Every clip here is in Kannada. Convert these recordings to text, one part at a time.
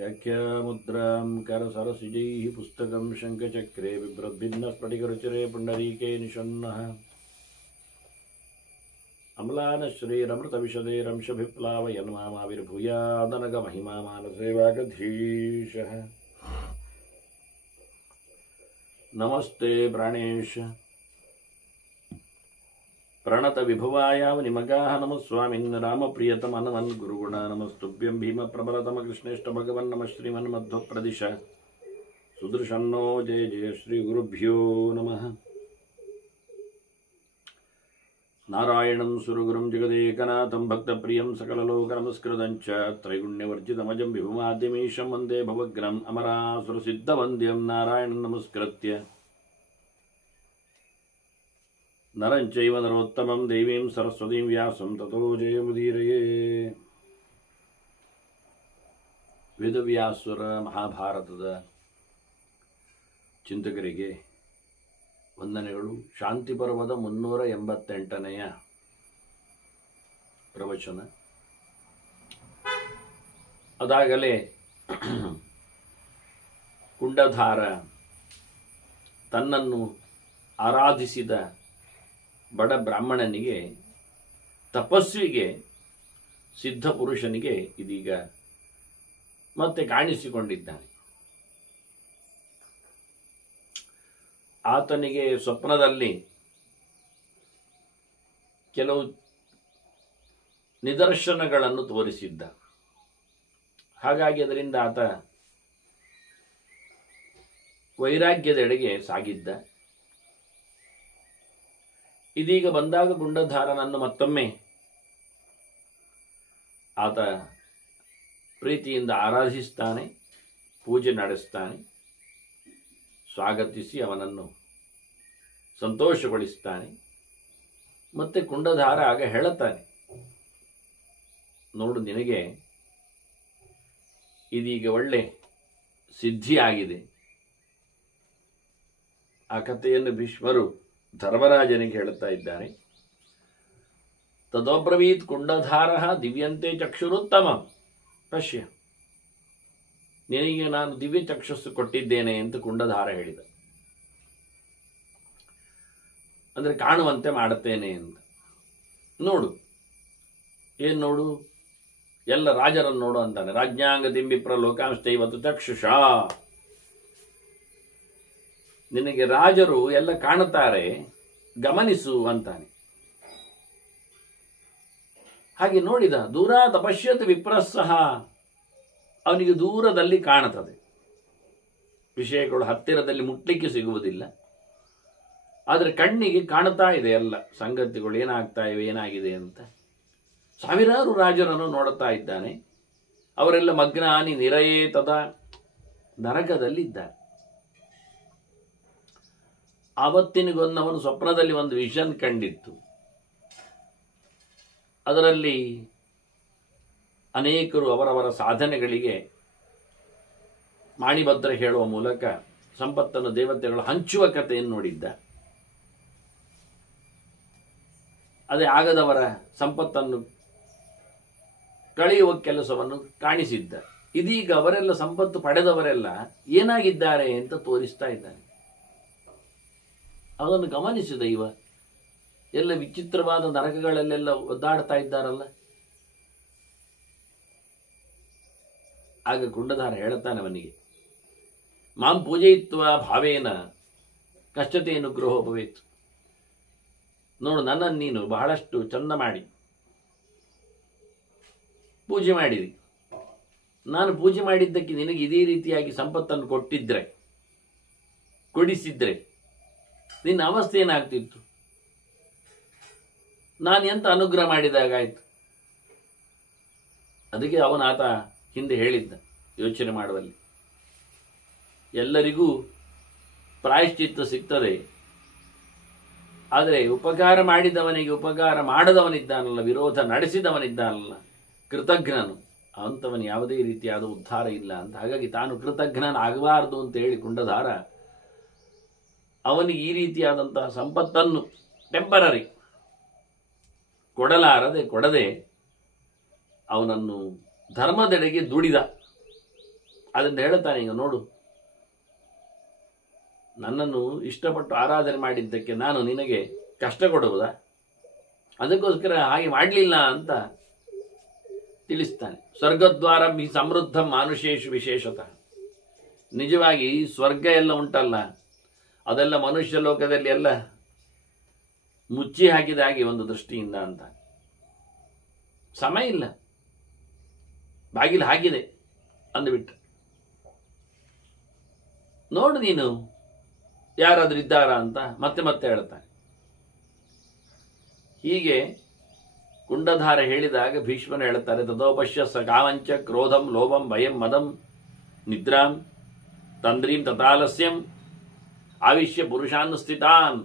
व्याख्यामुद्रां करसरसिजैः पुस्तकं शङ्खचक्रे बिभ्रद्भिन्नस्फटिकरुचिरे पुण्डरीके निषण्णः अम्लानश्रीरमृतविशदैरंशभिप्लावयन्मामाविर्भूयादनगमहिमा मानसे वागधीशः। नमस्ते प्राणेश प्रणत विभुवायावनिमगाः नमः स्वामिन् रामप्रियतम नमन् गुरुगुण नमस्तुभ्यं भीम प्रबलतम कृष्णेष्ट भगवन् नमः श्रीमन्मध्वप्रदिश सुदर्शन्नो जय जय श्री गुरुभ्यो नमः। नारायणं सुरगुरुं जगदेकनाथं भक्तप्रियं सकललोकनमस्कृतं च त्रैगुण्यवर्जितमजं विभुमाद्यमीशं वन्दे भवग्रम् अमरासुरसिद्धवन्द्यं नारायणं नमस्कृत्य नरं चैव नरोत्तमं देवीं सरस्वतीं व्यासं ततो जयमुदीरये। ವೇದವ್ಯಾಸರ ಮಹಾಭಾರತದ ಚಿಂತಕರಿಗೆ ವಂದನೆಗಳು. ಶಾಂತಿ ಪರ್ವದ 388ನೆಯ ಪ್ರವಚನ. ಅದಾಗಲೇ ಕುಂಡಧಾರ ತನ್ನನ್ನು ಆರಾಧಿಸಿದ ಬಡ ಬ್ರಾಹ್ಮಣನಿಗೆ, ತಪಸ್ವಿಗೆ, ಸಿದ್ಧ ಪುರುಷನಿಗೆ ಇದೀಗ ಮತ್ತೆ ಕಾಣಿಸಿಕೊಂಡಿದ್ದಾನೆ. ಆತನಿಗೆ ಸ್ವಪ್ನದಲ್ಲಿ ಕೆಲವು ನಿದರ್ಶನಗಳನ್ನು ತೋರಿಸಿದ್ದ. ಹಾಗಾಗಿ ಅದರಿಂದ ಆತ ವೈರಾಗ್ಯದೆಡೆಗೆ ಸಾಗಿದ್ದ. ಇದೀಗ ಬಂದಾಗ ಗುಂಡಧಾರನನ್ನು ಮತ್ತೊಮ್ಮೆ ಆತ ಪ್ರೀತಿಯಿಂದ ಆರಾಧಿಸ್ತಾನೆ, ಪೂಜೆ ನಡೆಸ್ತಾನೆ, ಸ್ವಾಗತಿಸಿ ಅವನನ್ನು ಸಂತೋಷಗೊಳಿಸ್ತಾನೆ. ಮತ್ತೆ ಕುಂಡಧಾರ ಆಗ ಹೇಳುತ್ತಾನೆ, ನೋಡು, ನಿನಗೆ ಇದೀಗ ಒಳ್ಳೆ ಸಿದ್ಧಿಯಾಗಿದೆ. ಆ ಕಥೆಯನ್ನು ಭೀಷ್ಮರು ಧರ್ಮರಾಜನಿಗೆ ಹೇಳುತ್ತಾ ಇದ್ದಾರೆ. ತದೋಬ್ರವೀತ್ ಕುಂಡಧಾರ ದಿವ್ಯಂತೆ ಚಕ್ಷುರುತ್ತಮ ಪಶ್ಯ, ನಿನಗೆ ನಾನು ದಿವ್ಯ ಚಕ್ಷಸ್ಸು ಕೊಟ್ಟಿದ್ದೇನೆ ಅಂತ ಕುಂಡಧಾರ ಹೇಳಿದ. ಅಂದ್ರೆ ಕಾಣುವಂತೆ ಮಾಡುತ್ತೇನೆ ಅಂತ. ನೋಡು, ಏನ್ ನೋಡು? ಎಲ್ಲ ರಾಜರನ್ನು ನೋಡು ಅಂತಾನೆ. ರಾಜ್ಞಾಂಗ ದಿಂಬಿಪ್ರ ಲೋಕಾಂಶೈವತ್ತು ಚಕ್ಷುಷಾ. ನಿನಗೆ ರಾಜರು ಎಲ್ಲ ಕಾಣುತ್ತಾರೆ, ಗಮನಿಸು ಅಂತಾನೆ. ಹಾಗೆ ನೋಡಿದ. ದೂರ ತಪಶ್ಯತ್ ವಿಪ್ರಸ್ಸಹ, ಅವನಿಗೆ ದೂರದಲ್ಲಿ ಕಾಣುತ್ತದೆ. ವಿಷಯಗಳು ಹತ್ತಿರದಲ್ಲಿ ಮುಟ್ಲಿಕ್ಕೆ ಸಿಗುವುದಿಲ್ಲ, ಆದರೆ ಕಣ್ಣಿಗೆ ಕಾಣುತ್ತಾ ಇದೆ ಎಲ್ಲ ಸಂಗತಿಗಳು, ಏನಾಗ್ತಾ ಇವೆ, ಏನಾಗಿದೆ ಅಂತ. ಸಾವಿರಾರು ರಾಜರನ್ನು ನೋಡುತ್ತಾ ಇದ್ದಾನೆ. ಅವರೆಲ್ಲ ಮಗ್ನಾನಿ ನಿರಯೇ ತದಾ, ನರಕದಲ್ಲಿದ್ದಾರೆ. ಆವತ್ತಿನಿಗೊಂದವನು ಸ್ವಪ್ನದಲ್ಲಿ ಒಂದು ವಿಷನ್ ಕಂಡಿತ್ತು. ಅದರಲ್ಲಿ ಅನೇಕರು ಅವರವರ ಸಾಧನೆಗಳಿಗೆ ಮಾಣಿಭದ್ರ ಹೇಳುವ ಮೂಲಕ ಸಂಪತ್ತನ್ನು ದೇವತೆಗಳು ಹಂಚುವ ಕಥೆಯನ್ನು ನೋಡಿದ್ದ. ಅದೇ ಆಗದವರ ಸಂಪತ್ತನ್ನು ಕಳೆಯುವ ಕೆಲಸವನ್ನು ಕಾಣಿಸಿದ್ದ. ಇದೀಗ ಅವರೆಲ್ಲ ಸಂಪತ್ತು ಪಡೆದವರೆಲ್ಲ ಏನಾಗಿದ್ದಾರೆ ಅಂತ ತೋರಿಸ್ತಾ ಇದ್ದಾನೆ. ಅದನ್ನು ಗಮನಿಸಿದ ಇವ. ಎಲ್ಲ ವಿಚಿತ್ರವಾದ ನರಕಗಳಲ್ಲೆಲ್ಲ ಒದ್ದಾಡ್ತಾ ಇದ್ದಾರಲ್ಲ. ಆಗ ಕುಂಡಧಾರ ಹೇಳುತ್ತಾನೆ ಅವನಿಗೆ, ಮಾಂ ಪೂಜಯಿತ್ವ ಭಾವೇನ ಕಷ್ಟತೆ ಅನುಗ್ರಹೋಪವೇತ್. ನೋಡು, ನನ್ನನ್ನು ನೀನು ಬಹಳಷ್ಟು ಚಂದ ಮಾಡಿ ಪೂಜೆ ಮಾಡಿದಿ. ನಾನು ಪೂಜೆ ಮಾಡಿದ್ದಕ್ಕೆ ನಿನಗೆ ಇದೇ ರೀತಿಯಾಗಿ ಸಂಪತ್ತನ್ನು ಕೊಡಿಸಿದ್ರೆ ನಿನ್ನ ಅವಸ್ಥೆ ಏನಾಗ್ತಿತ್ತು? ನಾನು ಎಂತ ಅನುಗ್ರಹ ಮಾಡಿದಾಗಾಯ್ತು. ಅದಕ್ಕೆ ಆತ ಹಿಂದೆ ಹೇಳಿದ್ದ, ಯೋಚನೆ ಮಾಡುವಲ್ಲಿ ಎಲ್ಲರಿಗೂ ಪ್ರಾಯಶ್ಚಿತ್ತ ಸಿಗ್ತದೆ, ಆದರೆ ಉಪಕಾರ ಮಾಡಿದವನಿಗೆ ಉಪಕಾರ ಮಾಡದವನಿದ್ದಾನಲ್ಲ, ವಿರೋಧ ನಡೆಸಿದವನಿದ್ದಾನಲ್ಲ, ಕೃತಜ್ಞನು, ಅಂಥವನು ಯಾವುದೇ ರೀತಿಯಾದ ಉದ್ಧಾರ ಇಲ್ಲ ಅಂತ. ಹಾಗಾಗಿ ತಾನು ಕೃತಜ್ಞನಾಗಬಾರದು ಅಂತ ಹೇಳಿ ಕುಂಡಧಾರ ಅವನಿಗೆ ಈ ರೀತಿಯಾದಂತಹ ಸಂಪತ್ತನ್ನು ಟೆಂಪರರಿ ಕೊಡದೆ ಅವನನ್ನು ಧರ್ಮದೆಡೆಗೆ ದುಡಿದ. ಅದನ್ನು ಹೇಳ್ತಾನೆ, ಈಗ ನೋಡು, ನನ್ನನ್ನು ಇಷ್ಟಪಟ್ಟು ಆರಾಧನೆ ಮಾಡಿದ್ದಕ್ಕೆ ನಾನು ನಿನಗೆ ಕಷ್ಟ ಕೊಡುವುದಾ? ಅದಕ್ಕೋಸ್ಕರ ಹಾಗೆ ಮಾಡಲಿಲ್ಲ ಅಂತ ತಿಳಿಸ್ತಾನೆ. ಸ್ವರ್ಗದ್ವಾರ ಈ ಸಮೃದ್ಧ ಮಾನುಷೇಶು ವಿಶೇಷತಃ. ನಿಜವಾಗಿ ಸ್ವರ್ಗ ಎಲ್ಲ ಉಂಟಲ್ಲ, ಅದೆಲ್ಲ ಮನುಷ್ಯ ಲೋಕದಲ್ಲಿ ಎಲ್ಲ ಮುಚ್ಚಿ ಹಾಕಿದ ಹಾಗೆ ಒಂದು ದೃಷ್ಟಿಯಿಂದ ಅಂತ. ಸಮಯ ಇಲ್ಲ, ಬಾಗಿಲು ಹಾಕಿದೆ ಅಂದುಬಿಟ್ಟು. ನೋಡು ನೀನು ಯಾರಾದ್ರೂ ಇದ್ದಾರಾ ಅಂತ ಮತ್ತೆ ಮತ್ತೆ ಹೇಳ್ತಾನೆ. ಹೀಗೆ ಕುಂಡಧಾರ ಹೇಳಿದಾಗ ಭೀಷ್ಮನು ಹೇಳ್ತಾರೆ, ತದೋಪಶ್ಯ ಸ ಕಾವಂಚ ಕ್ರೋಧಂ ಲೋಭಂ ಭಯಂ ಮದಂ ನಿದ್ರಾಂ ತಂದ್ರೀಂ ತಥಾಲಸ್ಯಂ ಆವಿಶ್ಯ ಪುರುಷಾನುಸ್ಥಿತಾನ್.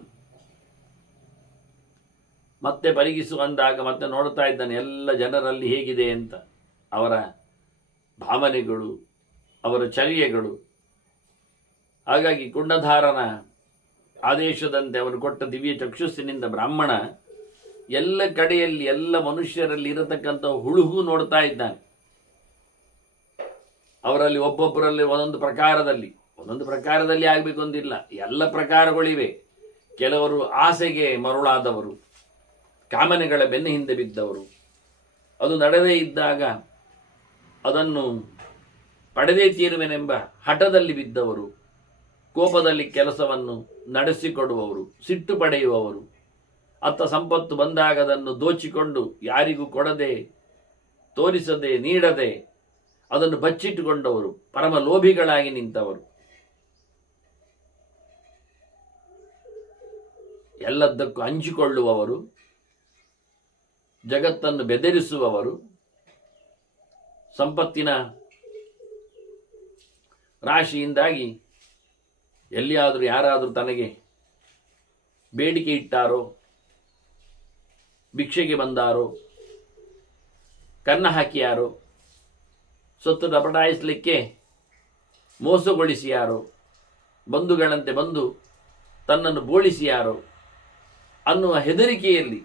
ಮತ್ತೆ ಪರಿಗಿಸು ಅಂದಾಗ ಮತ್ತೆ ನೋಡ್ತಾ ಇದ್ದಾನೆ ಎಲ್ಲ ಜನರಲ್ಲಿ ಹೇಗಿದೆ ಅಂತ, ಅವರ ಭಾವನೆಗಳು, ಅವರ ಚರ್ಯೆಗಳು. ಹಾಗಾಗಿ ಕುಂಡಧಾರನ ಆದೇಶದಂತೆ ಅವನು ಕೊಟ್ಟ ದಿವ್ಯ ಚಕ್ಷುಸ್ಸಿನಿಂದ ಬ್ರಾಹ್ಮಣ ಎಲ್ಲ ಕಡೆಯಲ್ಲಿ ಎಲ್ಲ ಮನುಷ್ಯರಲ್ಲಿ ಇರತಕ್ಕಂಥ ಹುಳುಹು ನೋಡ್ತಾ ಇದ್ದಾನೆ. ಅವರಲ್ಲಿ ಒಬ್ಬೊಬ್ಬರಲ್ಲಿ ಒಂದೊಂದು ಪ್ರಕಾರದಲ್ಲಿ ಆಗಬೇಕು ಅಂದಿಲ್ಲ, ಎಲ್ಲ ಪ್ರಕಾರಗಳಿವೆ. ಕೆಲವರು ಆಸೆಗೆ ಮರುಳಾದವರು, ಕಾಮನೆಗಳ ಬೆನ್ನ ಹಿಂದೆ ಬಿದ್ದವರು, ಅದು ನಡೆದೇ ಇದ್ದಾಗ ಅದನ್ನು ಪಡೆದೇ ತೀರುವೆನೆಂಬ ಹಠದಲ್ಲಿ ಬಿದ್ದವರು, ಕೋಪದಲ್ಲಿ ಕೆಲಸವನ್ನು ನಡೆಸಿಕೊಡುವವರು, ಸಿಟ್ಟು ಪಡೆಯುವವರು, ಅತ್ತ ಸಂಪತ್ತು ಬಂದಾಗ ಅದನ್ನು ದೋಚಿಕೊಂಡು ಯಾರಿಗೂ ಕೊಡದೆ, ತೋರಿಸದೆ, ನೀಡದೆ ಅದನ್ನು ಬಚ್ಚಿಟ್ಟುಕೊಂಡವರು, ಪರಮ ಲೋಭಿಗಳಾಗಿ ನಿಂತವರು, ಎಲ್ಲದಕ್ಕೂ ಹಂಚಿಕೊಳ್ಳುವವರು, ಜಗತ್ತನ್ನು ಬೆದರಿಸುವವರು, ಸಂಪತ್ತಿನ ರಾಶಿಯಿಂದಾಗಿ ಎಲ್ಲಿಯಾದರೂ ಯಾರಾದರೂ ತನಗೆ ಬೇಡಿಕೆ ಇಟ್ಟಾರೋ, ಭಿಕ್ಷೆಗೆ ಬಂದಾರೋ, ಕನ್ನ ಹಾಕಿಯಾರೋ, ಸೊತ್ತು ದಪಟಾಯಿಸಲಿಕ್ಕೆ ಮೋಸಗೊಳಿಸಿಯಾರೋ, ಬಂಧುಗಳಂತೆ ಬಂದು ತನ್ನನ್ನು ಬೋಳಿಸಿಯಾರೋ ಅನ್ನುವ ಹೆದರಿಕೆಯಲ್ಲಿ